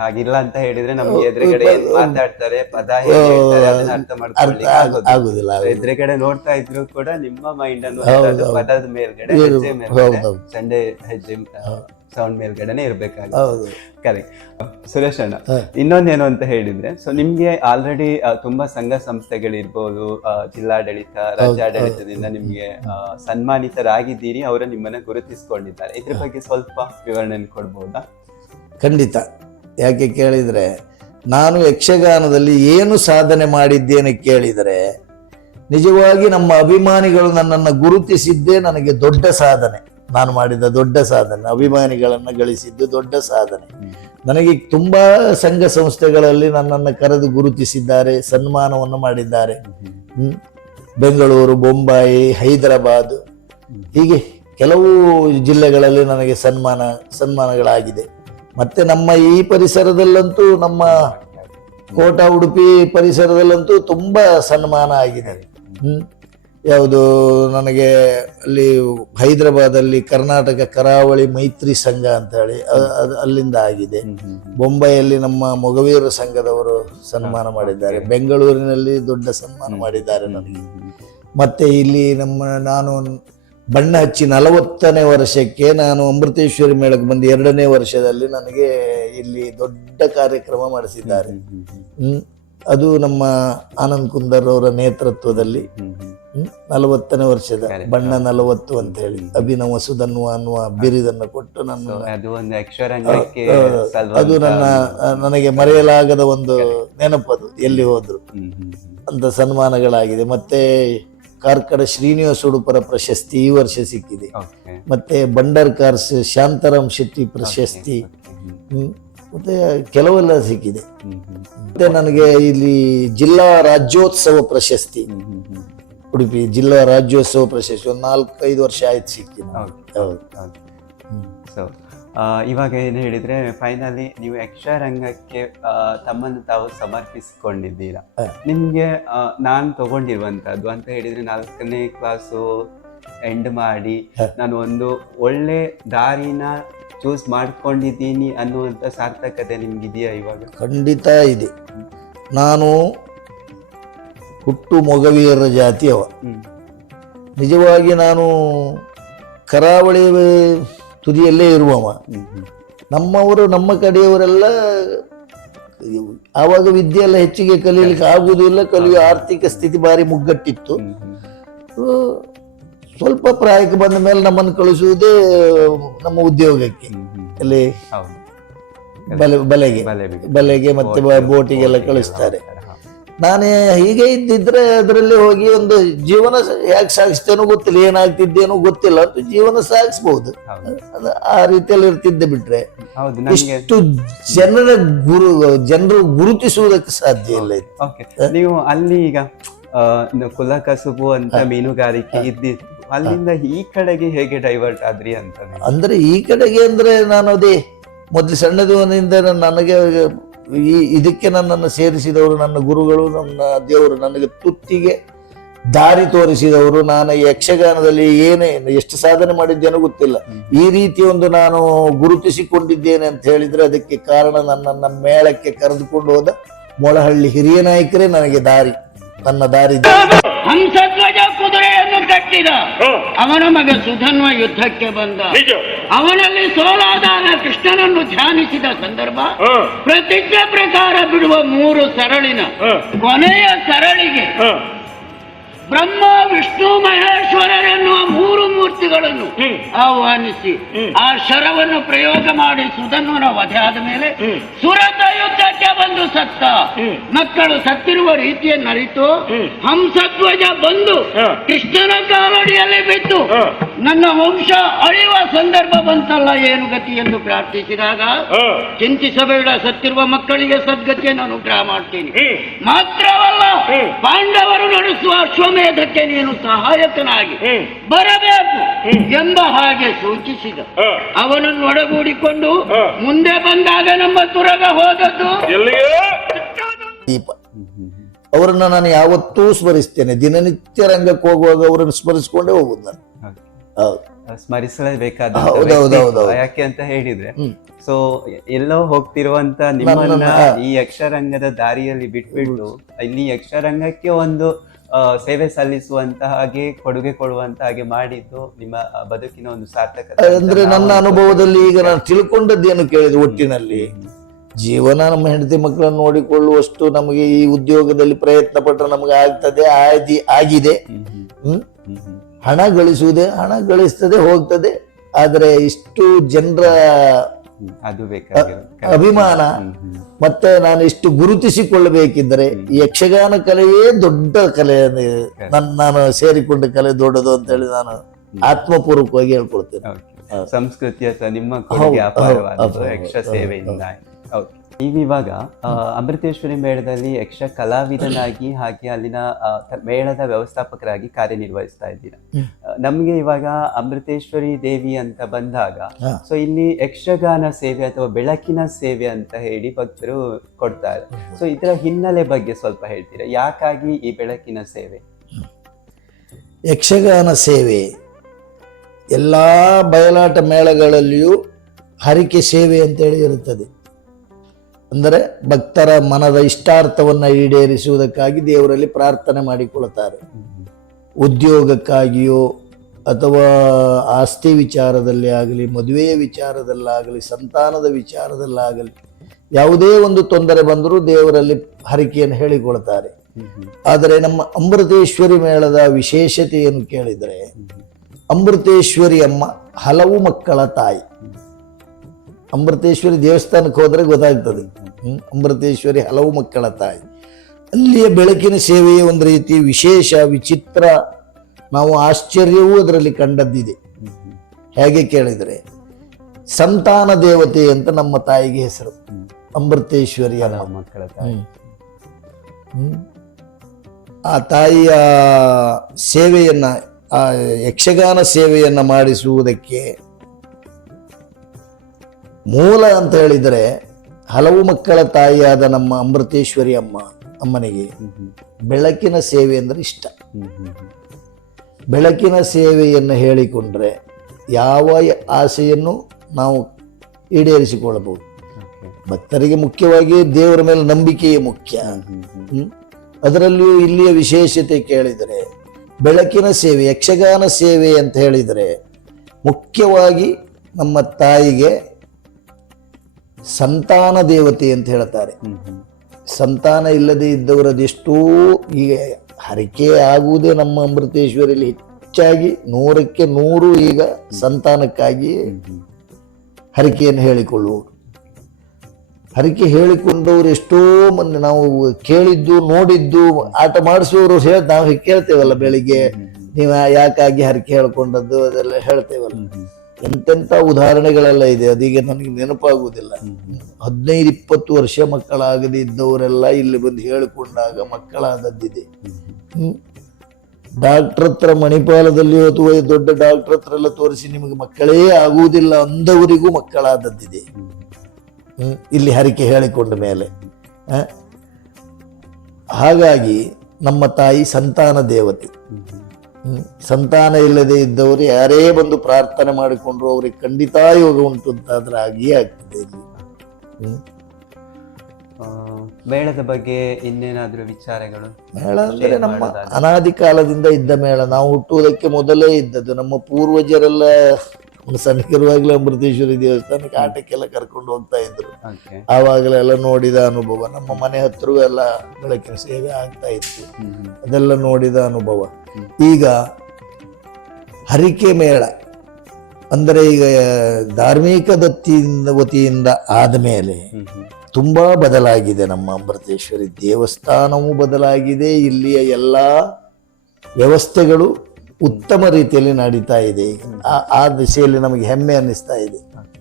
ಹಾಗಿಲ್ಲ ಅಂತ ಹೇಳಿದ್ರೆ ನಮ್ಗೆ ಎದುರುಗಡೆ ಮಾತಾಡ್ತಾರೆ, ಪದ ಹೇಳ್ತಾರೆ, ಅದನ್ನ ಅರ್ಥ ಮಾಡ್ಕೊಳ್ಳಿಕ್ಕೆ ಆಗುದಿಲ್ಲ. ಎದುರುಗಡೆ ನೋಡ್ತಾ ಇದ್ರು ಕೂಡ ನಿಮ್ಮ ಮೈಂಡ್ ಅನ್ನು ಪದದ ಮೇಲ್ಗಡೆ, ಹೆಜ್ಜೆ ಮೇಲ್ಗಡೆ, ಸಂಡೆ ಹೆಜ್ಜೆ ಸೌಂಡ್ ಮೇಲ್ಗಡೆನೆ ಇರ್ಬೇಕಾಗುತ್ತೆ. ಕರೆಕ್ಟ್. ಸುರೇಶ್ ಅಣ್ಣ, ಇನ್ನೊಂದೇನು ಅಂತ ಹೇಳಿದ್ರೆ, ಸೊ ನಿಮ್ಗೆ ಆಲ್ರೆಡಿ ತುಂಬಾ ಸಂಘ ಸಂಸ್ಥೆಗಳಿರ್ಬೋದು, ಜಿಲ್ಲಾಡಳಿತ, ರಾಜ್ಯಾಡಳಿತದಿಂದ ನಿಮ್ಗೆ ಸನ್ಮಾನಿತರಾಗಿದ್ದೀರಿ, ಅವರು ನಿಮ್ಮನ್ನ ಗುರುತಿಸಿಕೊಂಡಿದ್ದಾರೆ. ಇದ್ರ ಬಗ್ಗೆ ಸ್ವಲ್ಪ ವಿವರಣೆ ಕೊಡ್ಬೋದಾ? ಖಂಡಿತ. ಯಾಕೆ ಕೇಳಿದ್ರೆ, ನಾನು ಯಕ್ಷಗಾನದಲ್ಲಿ ಏನು ಸಾಧನೆ ಮಾಡಿದ್ದೇನೆ ಕೇಳಿದರೆ, ನಿಜವಾಗಿ ನಮ್ಮ ಅಭಿಮಾನಿಗಳು ನನ್ನನ್ನು ಗುರುತಿಸಿದ್ದೇ ನನಗೆ ದೊಡ್ಡ ಸಾಧನೆ. ನಾನು ಮಾಡಿದ ದೊಡ್ಡ ಸಾಧನೆ, ಅಭಿಮಾನಿಗಳನ್ನು ಗಳಿಸಿದ್ದು ದೊಡ್ಡ ಸಾಧನೆ. ನನಗೆ ತುಂಬಾ ಸಂಘ ಸಂಸ್ಥೆಗಳಲ್ಲಿ ನನ್ನನ್ನು ಕರೆದು ಗುರುತಿಸಿದ್ದಾರೆ, ಸನ್ಮಾನವನ್ನು ಮಾಡಿದ್ದಾರೆ. ಬೆಂಗಳೂರು, ಬೊಂಬಾಯಿ, ಹೈದರಾಬಾದ್, ಹೀಗೆ ಕೆಲವು ಜಿಲ್ಲೆಗಳಲ್ಲಿ ನನಗೆ ಸನ್ಮಾನಗಳಾಗಿದೆ. ಮತ್ತೆ ನಮ್ಮ ಈ ಪರಿಸರದಲ್ಲಂತೂ, ನಮ್ಮ ಕೋಟಾ ಉಡುಪಿ ಪರಿಸರದಲ್ಲಂತೂ ತುಂಬಾ ಸನ್ಮಾನ ಆಗಿದೆ. ಯಾವುದು, ನನಗೆ ಅಲ್ಲಿ ಹೈದರಾಬಾದಲ್ಲಿ ಕರ್ನಾಟಕ ಕರಾವಳಿ ಮೈತ್ರಿ ಸಂಘ ಅಂತ ಹೇಳಿ ಅಲ್ಲಿಂದ ಆಗಿದೆ. ಬೊಂಬೈಯಲ್ಲಿ ನಮ್ಮ ಮೊಗವೀರ ಸಂಘದವರು ಸನ್ಮಾನ ಮಾಡಿದ್ದಾರೆ. ಬೆಂಗಳೂರಿನಲ್ಲಿ ದೊಡ್ಡ ಸನ್ಮಾನ ಮಾಡಿದ್ದಾರೆ ನನಗೆ. ಮತ್ತೆ ಇಲ್ಲಿ ನಾನು ಬಣ್ಣ ಹಚ್ಚಿ 40ನೇ ವರ್ಷಕ್ಕೆ ನಾನು ಅಮೃತೇಶ್ವರಿ ಮೇಳಕ್ಕೆ ಬಂದು 2ನೇ ವರ್ಷದಲ್ಲಿ ನನಗೆ ಇಲ್ಲಿ ದೊಡ್ಡ ಕಾರ್ಯಕ್ರಮ ಮಾಡಿಸಿದ್ದಾರೆ. ಅದು ನಮ್ಮ ಆನಂದ್ ಕುಂದರ್ ಅವರ ನೇತೃತ್ವದಲ್ಲಿ 40ನೇ ವರ್ಷದ ಬಣ್ಣ 40 ಅಂತ ಹೇಳಿ ಅಭಿನವ ಸುಧನ್ವ ಅನ್ನುವ ಬಿರುದನ್ನು ಕೊಟ್ಟು ಅದು ನನಗೆ ಮರೆಯಲಾಗದ ಒಂದು ನೆನಪದು, ಎಲ್ಲಿ ಹೋದ್ರು ಅಂತ ಸನ್ಮಾನಗಳಾಗಿದೆ. ಮತ್ತೆ ಕಾರ್ಕಳ ಶ್ರೀನಿವಾಸ ಉಡುಪರ ಪ್ರಶಸ್ತಿ ಈ ವರ್ಷ ಸಿಕ್ಕಿದೆ. ಮತ್ತೆ ಬಂಡರ್ ಕಾರ್ಸ್ ಶಾಂತಾರಾಮ್ ಶೆಟ್ಟಿ ಪ್ರಶಸ್ತಿ, ಮತ್ತೆ ಕೆಲವೆಲ್ಲ ಸಿಕ್ಕಿದೆ. ಮತ್ತೆ ನನಗೆ ಇಲ್ಲಿ ಜಿಲ್ಲಾ ರಾಜ್ಯೋತ್ಸವ ಪ್ರಶಸ್ತಿ, ಉಡುಪಿ ಜಿಲ್ಲಾ ರಾಜ್ಯೋತ್ಸವ ಪ್ರಶಸ್ತಿ ಒಂದು 4-5 ವರ್ಷ ಆಯ್ತು ಸಿಕ್ಕಿದೆ. ಸೊ ಇವಾಗ ಏನು ಹೇಳಿದ್ರೆ, ಫೈನಲಿ ನೀವು ಯಕ್ಷರಂಗಕ್ಕೆ ತಮ್ಮನ್ನು ತಾವು ಸಮರ್ಪಿಸಿಕೊಂಡಿದ್ದೀರಾ. ನಿಮ್ಗೆ ನಾನು ತಗೊಂಡಿರುವಂತದ್ದು ಅಂತ ಹೇಳಿದ್ರೆ, 4ನೇ ಕ್ಲಾಸು ಎಂಡ್ ಮಾಡಿ ನಾನು ಒಂದು ಒಳ್ಳೆ ದಾರಿನ ಚೂಸ್ ಮಾಡ್ಕೊಂಡಿದ್ದೀನಿ ಅನ್ನುವಂಥ ಸಾರ್ಥಕತೆ ನಿಮ್ಗಿದೆಯಾ ಇವಾಗ? ಖಂಡಿತ ಇದೆ. ನಾನು ಹುಟ್ಟು ಮೊಗವೀರರ ಜಾತಿಯವ. ನಿಜವಾಗಿ ನಾನು ಕರಾವಳಿ ತುದಿಯಲ್ಲೇ ಇರುವವ. ನಮ್ಮವರು, ನಮ್ಮ ಕಡೆಯವರೆಲ್ಲ ಆವಾಗ ವಿದ್ಯೆ ಎಲ್ಲ ಹೆಚ್ಚಿಗೆ ಕಲೀಲಿಕ್ಕೆ ಆಗುವುದಿಲ್ಲ, ಕಲಿಯುವ ಆರ್ಥಿಕ ಸ್ಥಿತಿ ಭಾರಿ ಮುಗ್ಗಟ್ಟಿತ್ತು. ಸ್ವಲ್ಪ ಪ್ರಾಯಕ್ಕೆ ಬಂದ ಮೇಲೆ ನಮ್ಮನ್ನು ಕಳಿಸುವುದೇ ನಮ್ಮ ಉದ್ಯೋಗಕ್ಕೆ, ಅಲ್ಲಿ ಬಲೆಗೆ ಮತ್ತೆ ಬೋಟಿಗೆಲ್ಲ ಕಳಿಸ್ತಾರೆ. ನಾನೇ ಹೀಗೆ ಇದ್ದಿದ್ರೆ ಅದರಲ್ಲಿ ಹೋಗಿ ಒಂದು ಜೀವನ ಯಾಕೆ ಸಾಗಿಸ್ತೇನೋ ಗೊತ್ತಿಲ್ಲ, ಏನಾಗ್ತಿದ್ದೇನೋ ಗೊತ್ತಿಲ್ಲ, ಅಂತ ಜೀವನ ಸಾಗಿಸ್ಬಹುದು. ಆ ರೀತಿಯಲ್ಲಿ ಇರ್ತಿದ್ದೆ. ಬಿಟ್ರೆ ಇಷ್ಟು ಜನರು ಗುರುತಿಸುವುದಕ್ಕೆ ಸಾಧ್ಯ ಇಲ್ಲ. ನೀವು ಅಲ್ಲಿ ಈಗ ಕುಲ ಕಸುಬು ಅಂತ ಮೀನುಗಾರಿಕೆ ಇದ್ದಿತ್ತು, ಅಲ್ಲಿಂದ ಈ ಕಡೆಗೆ ಹೇಗೆ ಡೈವರ್ಟ್ ಆದ್ರಿ ಅಂತ? ಅಂದ್ರೆ ಈ ಕಡೆಗೆ ಅಂದ್ರೆ ನಾನು ಅದೇ ಮೊದಲು ಸಣ್ಣದವನಿಂದ ನನಗೆ ಇದಕ್ಕೆ ನನ್ನನ್ನು ಸೇರಿಸಿದವರು ನನ್ನ ಗುರುಗಳು, ನನ್ನ ದೇವರು, ನನಗೆ ತುತ್ತಿಗೆ ದಾರಿ ತೋರಿಸಿದವರು. ನಾನು ಯಕ್ಷಗಾನದಲ್ಲಿ ಎಷ್ಟು ಸಾಧನೆ ಮಾಡಿದ್ದೇನೋ ಗೊತ್ತಿಲ್ಲ, ಈ ರೀತಿ ಒಂದು ನಾನು ಗುರುತಿಸಿಕೊಂಡಿದ್ದೇನೆ ಅಂತ ಹೇಳಿದ್ರೆ ಅದಕ್ಕೆ ಕಾರಣ ನನ್ನನ್ನು ಮೇಳಕ್ಕೆ ಕರೆದುಕೊಂಡು ಹೋದ ಮೊಳಹಳ್ಳಿ ಹಿರಿಯ ನಾಯಕರೇ ನನಗೆ ದಾರಿ. ತನ್ನ ದಾರಿ ಹಂಸಧ್ವಜ ಕುದುರೆಯನ್ನು ಕಟ್ಟಿದ ಅವನ ಮಗ ಸುಧನ್ವ ಯುದ್ಧಕ್ಕೆ ಬಂದ. ಅವನಲ್ಲಿ ಸೋಲಾದಾಗ ಕೃಷ್ಣನನ್ನು ಧ್ಯಾನಿಸಿದ ಸಂದರ್ಭ ಪ್ರತಿಜ್ಞೆ ಪ್ರಕಾರ ಬಿಡುವ 3 ಸರಳಿನ ಕೊನೆಯ ಸರಳಿಗೆ ಬ್ರಹ್ಮ ವಿಷ್ಣು ಮಹೇಶ್ವರರೆನ್ನುವ 3 ಮೂರ್ತಿಗಳನ್ನು ಆಹ್ವಾನಿಸಿ ಆ ಶರವನ್ನು ಪ್ರಯೋಗ ಮಾಡಿ ಸುಧನ್ವನ ವಧೆ ಆದ ಮೇಲೆ ಸುರತ ಯುದ್ಧಕ್ಕೆ ಬಂದು ಸತ್ತ. ಮಕ್ಕಳು ಸತ್ತಿರುವ ರೀತಿಯನ್ನು ಅರಿತು ಹಂಸಧ್ವಜ ಬಂದು ಕೃಷ್ಣನ ಕಾಲಡಿಯಲ್ಲಿ ಬಿದ್ದು ನನ್ನ ವಂಶ ಅಳಿಯುವ ಸಂದರ್ಭ ಬಂತಲ್ಲ, ಏನು ಗತಿ ಎಂದು ಪ್ರಾರ್ಥಿಸಿದಾಗ, ಚಿಂತಿಸಬೇಡ, ಸತ್ತಿರುವ ಮಕ್ಕಳಿಗೆ ಸದ್ಗತಿಯನ್ನು ಅನುಗ್ರಹ ಮಾಡ್ತೀನಿ, ಮಾತ್ರವಲ್ಲ ಪಾಂಡವರು ನಡೆಸುವ ಅಶ್ವಮೇಧಕ್ಕೆ ನೀನು ಸಹಾಯಕನಾಗಿ ಬರಬೇಕು ಎಂಬ ಹಾಗೆ ಸೂಚಿಸಿದ. ಅವನನ್ನು ಒಡಗೂಡಿಕೊಂಡು ಮುಂದೆ ಬಂದಾಗ ನಮ್ಮ ತುರಗ ಹೋದದ್ದು ದೀಪ. ಅವರನ್ನ ನಾನು ಯಾವತ್ತೂ ಸ್ಮರಿಸ್ತೇನೆ. ದಿನನಿತ್ಯ ರಂಗಕ್ಕೆ ಹೋಗುವಾಗ ಅವರನ್ನು ಸ್ಮರಿಸಿಕೊಂಡೇ ಹೋಗುದು ನಾನು. ಹೌದು, ಸ್ಮರಿಸಲೇಬೇಕಾದ ಹೌದೌದು. ಯಾಕೆ ಅಂತ ಹೇಳಿದ್ರೆ, ಸೊ ಎಲ್ಲೋ ಹೋಗ್ತಿರುವಂತ ನಿಮ್ಮನ್ನ ಈ ಯಕ್ಷರಂಗದ ದಾರಿಯಲ್ಲಿ ಬಿಟ್ಬಿಟ್ಟು ಇಲ್ಲಿ ಯಕ್ಷರಂಗಕ್ಕೆ ಒಂದು ಸೇವೆ ಸಲ್ಲಿಸುವಂತ ಹಾಗೆ ಕೊಡುಗೆ ಕೊಡುವಂತ ಹಾಗೆ ಮಾಡಿದ್ದು ನಿಮ್ಮ ಬದುಕಿನ ಒಂದು ಸಾರ್ಥಕತೆ. ಅಂದ್ರೆ ನನ್ನ ಅನುಭವದಲ್ಲಿ ಈಗ ನಾನು ತಿಳ್ಕೊಂಡದ್ದೇನು ಕೇಳಿದೆ, ಒಟ್ಟಿನಲ್ಲಿ ಜೀವನ ನಮ್ಮ ಹೆಂಡತಿ ಮಕ್ಕಳನ್ನು ನೋಡಿಕೊಳ್ಳುವಷ್ಟು ನಮಗೆ ಈ ಉದ್ಯೋಗದಲ್ಲಿ ಪ್ರಯತ್ನ ಪಟ್ಟರೆ ನಮಗೆ ಆಗ್ತದೆ, ಆಗಿದೆ. ಹಣ ಗಳಿಸುವುದೇ, ಹಣ ಗಳಿಸ್ತದೆ, ಹೋಗ್ತದೆ. ಆದ್ರೆ ಇಷ್ಟು ಜನರ ಅದು ಬೇಕಾಗಿರೋ ಅಭಿಮಾನ ಮತ್ತೆ ನಾನು ಇಷ್ಟು ಗುರುತಿಸಿಕೊಳ್ಳಬೇಕಿದ್ದರೆ ಈ ಯಕ್ಷಗಾನ ಕಲೆಯೇ ದೊಡ್ಡ ಕಲೆ. ನಾನು ಸೇರಿಕೊಂಡ ಕಲೆ ದೊಡ್ಡದು ಅಂತ ಹೇಳಿ ನಾನು ಆತ್ಮಪೂರ್ವಕವಾಗಿ ಹೇಳ್ಕೊಳ್ತೇನೆ. ಸಂಸ್ಕೃತಿ ಅಥವಾ ನಿಮ್ಮ ಕೊಡುಗೆ ಅಪಾರವಾದದ್ದು ಯಕ್ಷ ಸೇವೆಯಿಂದ. ನೀವಿವಾಗ ಅಮೃತೇಶ್ವರಿ ಮೇಳದಲ್ಲಿ ಯಕ್ಷ ಕಲಾವಿದನಾಗಿ ಹಾಗೆ ಅಲ್ಲಿನ ಮೇಳದ ವ್ಯವಸ್ಥಾಪಕರಾಗಿ ಕಾರ್ಯನಿರ್ವಹಿಸ್ತಾ ಇದ್ದೀರಾ. ನಮ್ಗೆ ಇವಾಗ ಅಮೃತೇಶ್ವರಿ ದೇವಿ ಅಂತ ಬಂದಾಗ ಸೊ ಇಲ್ಲಿ ಯಕ್ಷಗಾನ ಸೇವೆ ಅಥವಾ ಬೆಳಕಿನ ಸೇವೆ ಅಂತ ಹೇಳಿ ಭಕ್ತರು ಕೊಡ್ತಾರೆ. ಸೊ ಇದರ ಹಿನ್ನೆಲೆ ಬಗ್ಗೆ ಸ್ವಲ್ಪ ಹೇಳ್ತೀರಾ? ಯಾಕಾಗಿ ಈ ಬೆಳಕಿನ ಸೇವೆ? ಯಕ್ಷಗಾನ ಸೇವೆ ಎಲ್ಲಾ ಬಯಲಾಟ ಮೇಳಗಳಲ್ಲಿಯೂ ಹರಿಕೆ ಸೇವೆ ಅಂತೇಳಿ ಇರುತ್ತದೆ. ಅಂದರೆ ಭಕ್ತರ ಮನದ ಇಷ್ಟಾರ್ಥವನ್ನು ಈಡೇರಿಸುವುದಕ್ಕಾಗಿ ದೇವರಲ್ಲಿ ಪ್ರಾರ್ಥನೆ ಮಾಡಿಕೊಳ್ಳುತ್ತಾರೆ. ಉದ್ಯೋಗಕ್ಕಾಗಿಯೋ ಅಥವಾ ಆಸ್ತಿ ವಿಚಾರದಲ್ಲಿ ಆಗಲಿ, ಮದುವೆಯ ವಿಚಾರದಲ್ಲಾಗಲಿ, ಸಂತಾನದ ವಿಚಾರದಲ್ಲಾಗಲಿ ಯಾವುದೇ ಒಂದು ತೊಂದರೆ ಬಂದರೂ ದೇವರಲ್ಲಿ ಹರಿಕೆಯನ್ನು ಹೇಳಿಕೊಳ್ತಾರೆ. ಆದರೆ ನಮ್ಮ ಅಮೃತೇಶ್ವರಿ ಮೇಳದ ವಿಶೇಷತೆಯನ್ನು ಕೇಳಿದರೆ, ಅಮೃತೇಶ್ವರಿ ಅಮ್ಮ ಹಲವು ಮಕ್ಕಳ ತಾಯಿ. ಅಮೃತೇಶ್ವರಿ ದೇವಸ್ಥಾನಕ್ಕೆ ಹೋದರೆ ಗೊತ್ತಾಗ್ತದೆ, ಅಮೃತೇಶ್ವರಿ ಹಲವು ಮಕ್ಕಳ ತಾಯಿ. ಅಲ್ಲಿಯ ಬೆಳಕಿನ ಸೇವೆಯೇ ಒಂದು ರೀತಿ ವಿಶೇಷ, ವಿಚಿತ್ರ, ನಾವು ಆಶ್ಚರ್ಯವೂ ಅದರಲ್ಲಿ ಕಂಡದ್ದಿದೆ. ಹೇಗೆ ಕೇಳಿದರೆ, ಸಂತಾನ ದೇವತೆ ಅಂತ ನಮ್ಮ ತಾಯಿಗೆ ಹೆಸರು, ಅಮೃತೇಶ್ವರಿ ಮಕ್ಕಳ ತಾಯಿ. ಆ ತಾಯಿಯ ಸೇವೆಯನ್ನ, ಆ ಯಕ್ಷಗಾನ ಸೇವೆಯನ್ನ ಮಾಡಿಸುವುದಕ್ಕೆ ಮೂಲ ಅಂತ ಹೇಳಿದರೆ, ಹಲವು ಮಕ್ಕಳ ತಾಯಿಯಾದ ನಮ್ಮ ಅಮೃತೇಶ್ವರಿ ಅಮ್ಮನಿಗೆ ಬೆಳಕಿನ ಸೇವೆ ಅಂದರೆ ಇಷ್ಟ. ಬೆಳಕಿನ ಸೇವೆಯನ್ನು ಹೇಳಿಕೊಂಡ್ರೆ ಯಾವ ಆಸೆಯನ್ನು ನಾವು ಈಡೇರಿಸಿಕೊಳ್ಳಬಹುದು. ಭಕ್ತರಿಗೆ ಮುಖ್ಯವಾಗಿ ದೇವರ ಮೇಲೆ ನಂಬಿಕೆಯೇ ಮುಖ್ಯ. ಅದರಲ್ಲಿಯೂ ಇಲ್ಲಿಯ ವಿಶೇಷತೆ ಕೇಳಿದರೆ, ಬೆಳಕಿನ ಸೇವೆ, ಯಕ್ಷಗಾನ ಸೇವೆ ಅಂತ ಹೇಳಿದರೆ ಮುಖ್ಯವಾಗಿ ನಮ್ಮ ತಾಯಿಗೆ ಸಂತಾನ ದೇವತೆ ಅಂತ ಹೇಳ್ತಾರೆ. ಸಂತಾನ ಇಲ್ಲದೆ ಇದ್ದವರದೆಷ್ಟೋ ಈಗ ಹರಿಕೆ ಆಗುವುದೇ ನಮ್ಮ ಅಮೃತೇಶ್ವರಿಯಲ್ಲಿ ಹೆಚ್ಚಾಗಿ 100ಕ್ಕೆ 100 ಈಗ ಸಂತಾನಕ್ಕಾಗಿ ಹರಿಕೆಯನ್ನು ಹೇಳಿಕೊಳ್ಳುವರು. ಹರಿಕೆ ಹೇಳಿಕೊಂಡವರು ಎಷ್ಟೋ ಮಂದಿ ನಾವು ಕೇಳಿದ್ದು ನೋಡಿದ್ದು, ಆಟ ಮಾಡಿಸುವವರು ನಾವು ಕೇಳ್ತೇವಲ್ಲ, ಬೆಳಿಗ್ಗೆ ನೀವು ಯಾಕಾಗಿ ಹರಿಕೆ ಹೇಳ್ಕೊಂಡದ್ದು ಅದೆಲ್ಲ ಹೇಳ್ತೇವಲ್ಲ. ಎಂತೆಂಥ ಉದಾಹರಣೆಗಳೆಲ್ಲ ಇದೆ, ಅದೀಗ ನನಗೆ ನೆನಪಾಗುವುದಿಲ್ಲ. 15-20 ವರ್ಷ ಮಕ್ಕಳಾಗದೇ ಇದ್ದವರೆಲ್ಲ ಇಲ್ಲಿ ಬಂದು ಹೇಳಿಕೊಂಡಾಗ ಮಕ್ಕಳಾದದ್ದಿದೆ. ಡಾಕ್ಟರ್ ಹತ್ರ, ಮಣಿಪಾಲದಲ್ಲಿ ಅಥವಾ ದೊಡ್ಡ ಡಾಕ್ಟರ್ ಹತ್ರ ಎಲ್ಲ ತೋರಿಸಿ ನಿಮಗೆ ಮಕ್ಕಳೇ ಆಗುವುದಿಲ್ಲ ಅಂದವರಿಗೂ ಮಕ್ಕಳಾದದ್ದಿದೆ ಇಲ್ಲಿ ಹರಿಕೆ ಹೇಳಿಕೊಂಡ ಮೇಲೆ. ಹಾಗಾಗಿ ನಮ್ಮ ತಾಯಿ ಸಂತಾನ ದೇವತೆ. ಸಂತಾನ ಇಲ್ಲದೆ ಇದ್ದವರು ಯಾರೇ ಬಂದು ಪ್ರಾರ್ಥನೆ ಮಾಡಿಕೊಂಡ್ರು ಅವರಿಗೆ ಖಂಡಿತ ಯೋಗ ಉಂಟು ಅಂತ ಆದ್ರೆ ಆಗಿಯೇ ಆಗ್ತದೆ ಇಲ್ಲಿ. ಮೇಳದ ಬಗ್ಗೆ ಇನ್ನೇನಾದ್ರೂ ವಿಚಾರಗಳು? ಮೇಳ ಅಂದರೆ ನಮ್ಮ ಅನಾದಿ ಕಾಲದಿಂದ ಇದ್ದ ಮೇಳ, ನಾವು ಹುಟ್ಟುವುದಕ್ಕೆ ಮೊದಲೇ ಇದ್ದದ್ದು. ನಮ್ಮ ಪೂರ್ವಜರೆಲ್ಲ ಸಣ್ಣಗಿರುವಾಗಲೇ ಅಮೃತೇಶ್ವರಿ ದೇವಸ್ಥಾನಕ್ಕೆ ಆಟಕ್ಕೆಲ್ಲ ಕರ್ಕೊಂಡು ಹೋಗ್ತಾ ಇದ್ರು. ಆವಾಗಲೆಲ್ಲ ನೋಡಿದ ಅನುಭವ. ನಮ್ಮ ಮನೆ ಹತ್ತಿರ ಎಲ್ಲ ಬೆಳಕಿನ ಸೇವೆ ಆಗ್ತಾ ಇತ್ತು, ಅದೆಲ್ಲ ನೋಡಿದ ಅನುಭವ. ಈಗ ಹರಿಕೆ ಮೇಳ ಅಂದರೆ ಈಗ ಧಾರ್ಮಿಕ ವತಿಯಿಂದ ಆದ ಮೇಲೆ ತುಂಬಾ ಬದಲಾಗಿದೆ. ನಮ್ಮ ಅಮೃತೇಶ್ವರಿ ದೇವಸ್ಥಾನವೂ ಬದಲಾಗಿದೆ, ಇಲ್ಲಿಯ ಎಲ್ಲ ವ್ಯವಸ್ಥೆಗಳು ಉತ್ತಮ ರೀತಿಯಲ್ಲಿ ನಡೀತಾ ಇದೆ. ಆ ದಿಶೆಯಲ್ಲಿ ನಮಗೆ ಹೆಮ್ಮೆ ಅನ್ನಿಸ್ತಾ ಇದೆ.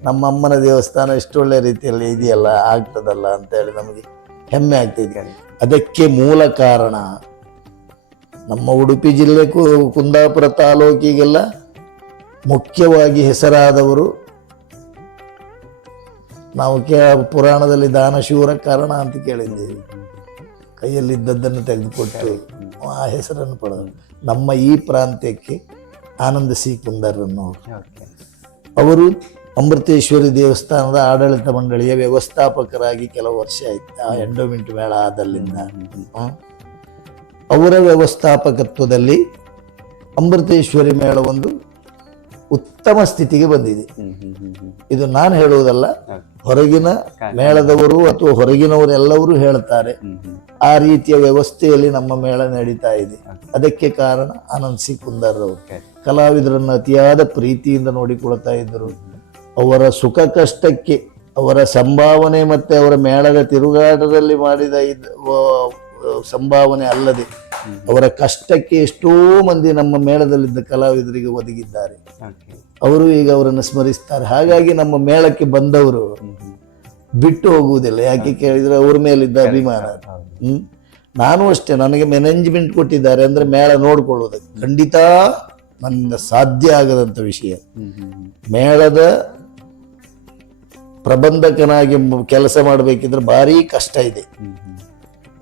ನಮ್ಮ ಅಮ್ಮನ ದೇವಸ್ಥಾನ ಎಷ್ಟು ಒಳ್ಳೆ ರೀತಿಯಲ್ಲಿ ಇದೆಯಲ್ಲ, ಆಗ್ತದಲ್ಲ ಅಂತೇಳಿ ನಮಗೆ ಹೆಮ್ಮೆ ಆಗ್ತಿದೆ. ಅದಕ್ಕೆ ಮೂಲ ಕಾರಣ ನಮ್ಮ ಉಡುಪಿ ಜಿಲ್ಲೆ ಕುಂದಾಪುರ ತಾಲೂಕಿಗೆಲ್ಲ ಮುಖ್ಯವಾಗಿ ಹೆಸರಾದವರು, ನಾವು ಪುರಾಣದಲ್ಲಿ ದಾನಶೂರ ಕಾರಣ ಅಂತ ಕೇಳಿದ್ದೀವಿ. ಕೈಯಲ್ಲಿದ್ದದ್ದನ್ನು ತೆಗೆದುಕೊಟ್ಟು ಆ ಹೆಸರನ್ನು ಪಡೆದರು. ನಮ್ಮ ಈ ಪ್ರಾಂತ್ಯಕ್ಕೆ ಆನಂದ ಸಿ ಕುಂದರನ್ನವರು, ಅವರು ಅಮೃತೇಶ್ವರಿ ದೇವಸ್ಥಾನದ ಆಡಳಿತ ಮಂಡಳಿಯ ವ್ಯವಸ್ಥಾಪಕರಾಗಿ ಕೆಲವು ವರ್ಷ ಆಯ್ತು. ಆ ಎಂಡೋಮೆಂಟ್ ಮೇಳ ಆದಲ್ಲಿಂದ ಅವರ ವ್ಯವಸ್ಥಾಪಕತ್ವದಲ್ಲಿ ಅಮೃತೇಶ್ವರಿ ಮೇಳ ಒಂದು ಉತ್ತಮ ಸ್ಥಿತಿಗೆ ಬಂದಿದೆ. ಇದು ನಾನು ಹೇಳುವುದಲ್ಲ, ಹೊರಗಿನ ಮೇಳದವರು ಅಥವಾ ಹೊರಗಿನವರೆಲ್ಲರೂ ಹೇಳ್ತಾರೆ. ಆ ರೀತಿಯ ವ್ಯವಸ್ಥೆಯಲ್ಲಿ ನಮ್ಮ ಮೇಳ ನಡೀತಾ ಇದೆ. ಅದಕ್ಕೆ ಕಾರಣ ಆನಂದ್ ಸಿ ಕುಂದರ್ ಅವರು. ಕಲಾವಿದರನ್ನು ಅತಿಯಾದ ಪ್ರೀತಿಯಿಂದ ನೋಡಿಕೊಳ್ತಾ ಇದ್ದರು. ಅವರ ಸುಖ ಕಷ್ಟಕ್ಕೆ ಅವರ ಸಂಭಾವನೆ ಮತ್ತೆ ಅವರ ಮೇಳದ ತಿರುಗಾಟದಲ್ಲಿ ಮಾಡಿದ ಸಂಭಾವನೆ ಅಲ್ಲದೆ ಅವರ ಕಷ್ಟಕ್ಕೆ ಎಷ್ಟೋ ಮಂದಿ ನಮ್ಮ ಮೇಳದಲ್ಲಿದ್ದ ಕಲಾವಿದರಿಗೆ ಒದಗಿದ್ದಾರೆ. ಅವರು ಈಗ ಅವರನ್ನು ಸ್ಮರಿಸ್ತಾರೆ. ಹಾಗಾಗಿ ನಮ್ಮ ಮೇಳಕ್ಕೆ ಬಂದವರು ಬಿಟ್ಟು ಹೋಗುವುದಿಲ್ಲ. ಯಾಕೆ ಕೇಳಿದ್ರೆ ಅವ್ರ ಮೇಲಿದ್ದ ಅಭಿಮಾನ. ನಾನು ಅಷ್ಟೇ, ನನಗೆ ಮ್ಯಾನೇಜ್ಮೆಂಟ್ ಕೊಟ್ಟಿದ್ದಾರೆ ಅಂದ್ರೆ ಮೇಳ ನೋಡ್ಕೊಳ್ಳೋದಕ್ಕೆ ಖಂಡಿತ ನನ್ನ ಸಾಧ್ಯ ಆಗದಂತ ವಿಷಯ. ಮೇಳದ ಪ್ರಬಂಧಕನಾಗಿ ಕೆಲಸ ಮಾಡಬೇಕಿದ್ರೆ ಭಾರಿ ಕಷ್ಟ ಇದೆ.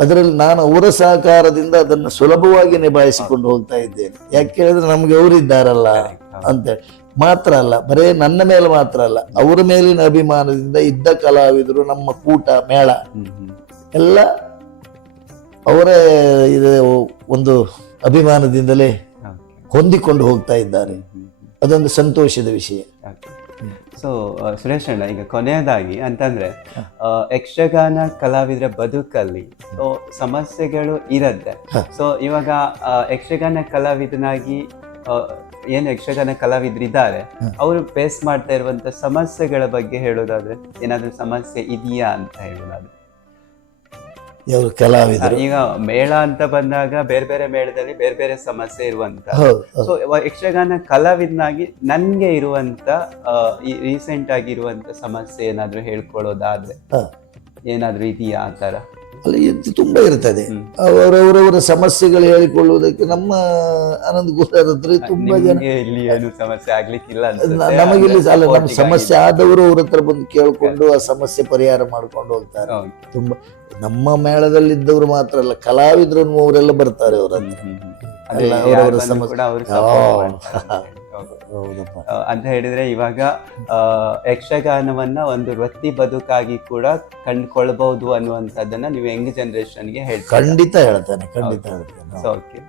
ಅದರಲ್ಲಿ ನಾನು ಅವರ ಸಹಕಾರದಿಂದ ಅದನ್ನು ಸುಲಭವಾಗಿ ನಿಭಾಯಿಸಿಕೊಂಡು ಹೋಗ್ತಾ ಇದ್ದೇನೆ. ಯಾಕೆ ಹೇಳಿದ್ರೆ ನಮ್ಗೆ ಅವರಿದ್ದಾರಲ್ಲ ಅಂತೇಳಿ. ಮಾತ್ರ ಅಲ್ಲ, ಬರೇ ನನ್ನ ಮೇಲೆ ಮಾತ್ರ ಅಲ್ಲ, ಅವರ ಮೇಲಿನ ಅಭಿಮಾನದಿಂದ ಇದ್ದ ಕಲಾವಿದರು ನಮ್ಮ ಕೂಟ ಮೇಳ ಎಲ್ಲ ಅವರ ಒಂದು ಅಭಿಮಾನದಿಂದಲೇ ಹೊಂದಿಕೊಂಡು ಹೋಗ್ತಾ ಇದ್ದಾರೆ. ಅದೊಂದು ಸಂತೋಷದ ವಿಷಯ. ಸೊ ಸುರೇಶ್ ಅಣ್ಣ, ಈಗ ಕೊನೆಯದಾಗಿ ಅಂತಂದ್ರೆ ಯಕ್ಷಗಾನ ಕಲಾವಿದರ ಬದುಕಲ್ಲಿ ಸಮಸ್ಯೆಗಳು ಇರುತ್ತೆ. ಸೊ ಇವಾಗ ಯಕ್ಷಗಾನ ಕಲಾವಿದನಾಗಿ ಏನು ಯಕ್ಷಗಾನ ಕಲಾವಿದರಿದ್ದಾರೆ, ಅವರು ಫೇಸ್ ಮಾಡ್ತಾ ಇರುವಂತ ಸಮಸ್ಯೆಗಳ ಬಗ್ಗೆ ಹೇಳೋದಾದ್ರೆ ಏನಾದ್ರೂ ಸಮಸ್ಯೆ ಇದೆಯಾ ಅಂತ ಹೇಳೋದಾದ್ರೆ? ಕಲಾವಿದರು ಈಗ ಮೇಳ ಅಂತ ಬಂದಾಗ ಬೇರೆ ಬೇರೆ ಮೇಳದಲ್ಲಿ ಬೇರೆ ಬೇರೆ ಸಮಸ್ಯೆ ಇರುವಂತ. ಸೊ ಯಕ್ಷಗಾನ ಕಲಾವಿದನಾಗಿ ನನ್ಗೆ ಇರುವಂತ ರೀಸೆಂಟ್ ಆಗಿರುವಂತ ಸಮಸ್ಯೆ ಏನಾದ್ರು ಹೇಳ್ಕೊಳ್ಳೋದಾದ್ರೆ ಏನಾದ್ರು ಇದೆಯಾ ಆ ತರ? ಅಲ್ಲಿ ತುಂಬಾ ಇರ್ತದೆ. ಅವರವರ ಸಮಸ್ಯೆಗಳು ಹೇಳಿಕೊಳ್ಳುವುದಕ್ಕೆ ನಮ್ಮ ಆನಂದ್ ಗುರುರ ಹತ್ರ ತುಂಬಾ ಜನ. ಇಲ್ಲಿ ಏನು ಸಮಸ್ಯೆ ಆಗ್ಲಿಕ್ಕಿಲ್ಲ ನಮಗಿಲ್ಲಿ ಅಲ್ಲ, ನಮ್ಮ ಸಮಸ್ಯೆ ಆದವರು ಅವ್ರ ಹತ್ರ ಬಂದು ಕೇಳ್ಕೊಂಡು ಆ ಸಮಸ್ಯೆ ಪರಿಹಾರ ಮಾಡ್ಕೊಂಡು ಹೋಗ್ತಾರೆ. ತುಂಬಾ ನಮ್ಮ ಮೇಳದಲ್ಲಿದ್ದವರು ಮಾತ್ರ ಅಲ್ಲ, ಕಲಾವಿದರು ಅವರೆಲ್ಲ ಬರ್ತಾರೆ ಅವರ ಹತ್ರ. ಅವರವರ ಸಮಸ್ಯೆ ಅಂತ ಹೇಳಿದ್ರೆ ಇವಾಗ ಯಕ್ಷಗಾನವನ್ನ ಒಂದು ವೃತ್ತಿ ಬದುಕಾಗಿ ಕೂಡ ಕಂಡುಕೊಳ್ಬಹುದು ಅನ್ನುವಂಥದ್ದನ್ನ ನೀವು ಯಂಗ್ ಜನರೇಷನ್ಗೆ ಹೇಳ್ತೀರಾ? ಖಂಡಿತ ಹೇಳ್ತೇನೆ, ಖಂಡಿತ ಹೇಳ್ತೇನೆ. ಓಕೆ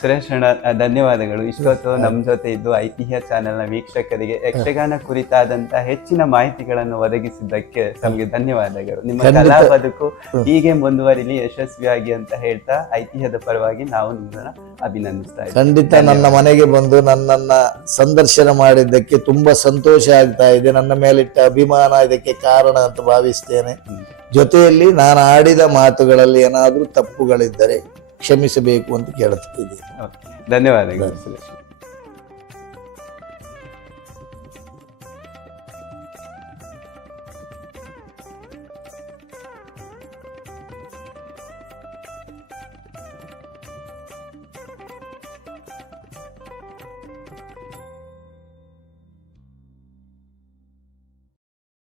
ಸುರೇಶ್ ಅಣ್ಣ, ಧನ್ಯವಾದಗಳು. ಇಷ್ಟೊತ್ತು ನಮ್ಮ ಜೊತೆ ಇದ್ದು ಐತಿಹ್ಯ ಚಾನೆಲ್ನ ವೀಕ್ಷಕರಿಗೆ ಯಕ್ಷಗಾನ ಕುರಿತಾದಂತ ಹೆಚ್ಚಿನ ಮಾಹಿತಿಗಳನ್ನು ಒದಗಿಸಿದ್ದಕ್ಕೆ ತಮಗೆ ಧನ್ಯವಾದಗಳು. ನಿಮ್ಮ ಕಲಾ ಬದುಕು ಹೀಗೆ ಮುಂದುವರಿಲಿ ಯಶಸ್ವಿಯಾಗಿ ಅಂತ ಹೇಳ್ತಾ ಐತಿಹ್ಯದ ಪರವಾಗಿ ನಾವು ನಿಮ್ಮನ್ನ ಅಭಿನಂದಿಸ್ತಾ ಇದ್ದೀವಿ. ಖಂಡಿತ ನನ್ನ ಮನೆಗೆ ಬಂದು ನನ್ನನ್ನ ಸಂದರ್ಶನ ಮಾಡಿದ್ದಕ್ಕೆ ತುಂಬಾ ಸಂತೋಷ ಆಗ್ತಾ ಇದೆ. ನನ್ನ ಮೇಲಿಟ್ಟ ಅಭಿಮಾನ ಇದಕ್ಕೆ ಕಾರಣ ಅಂತ ಭಾವಿಸ್ತೇನೆ. ಜೊತೆಯಲ್ಲಿ ನಾನು ಆಡಿದ ಮಾತುಗಳಲ್ಲಿ ಏನಾದ್ರೂ ತಪ್ಪುಗಳಿದ್ದರೆ ಕ್ಷಮಿಸಬೇಕು ಅಂತ ಕೇಳುತ್ತಿದ್ದೀನಿ. ಧನ್ಯವಾದಗಳು.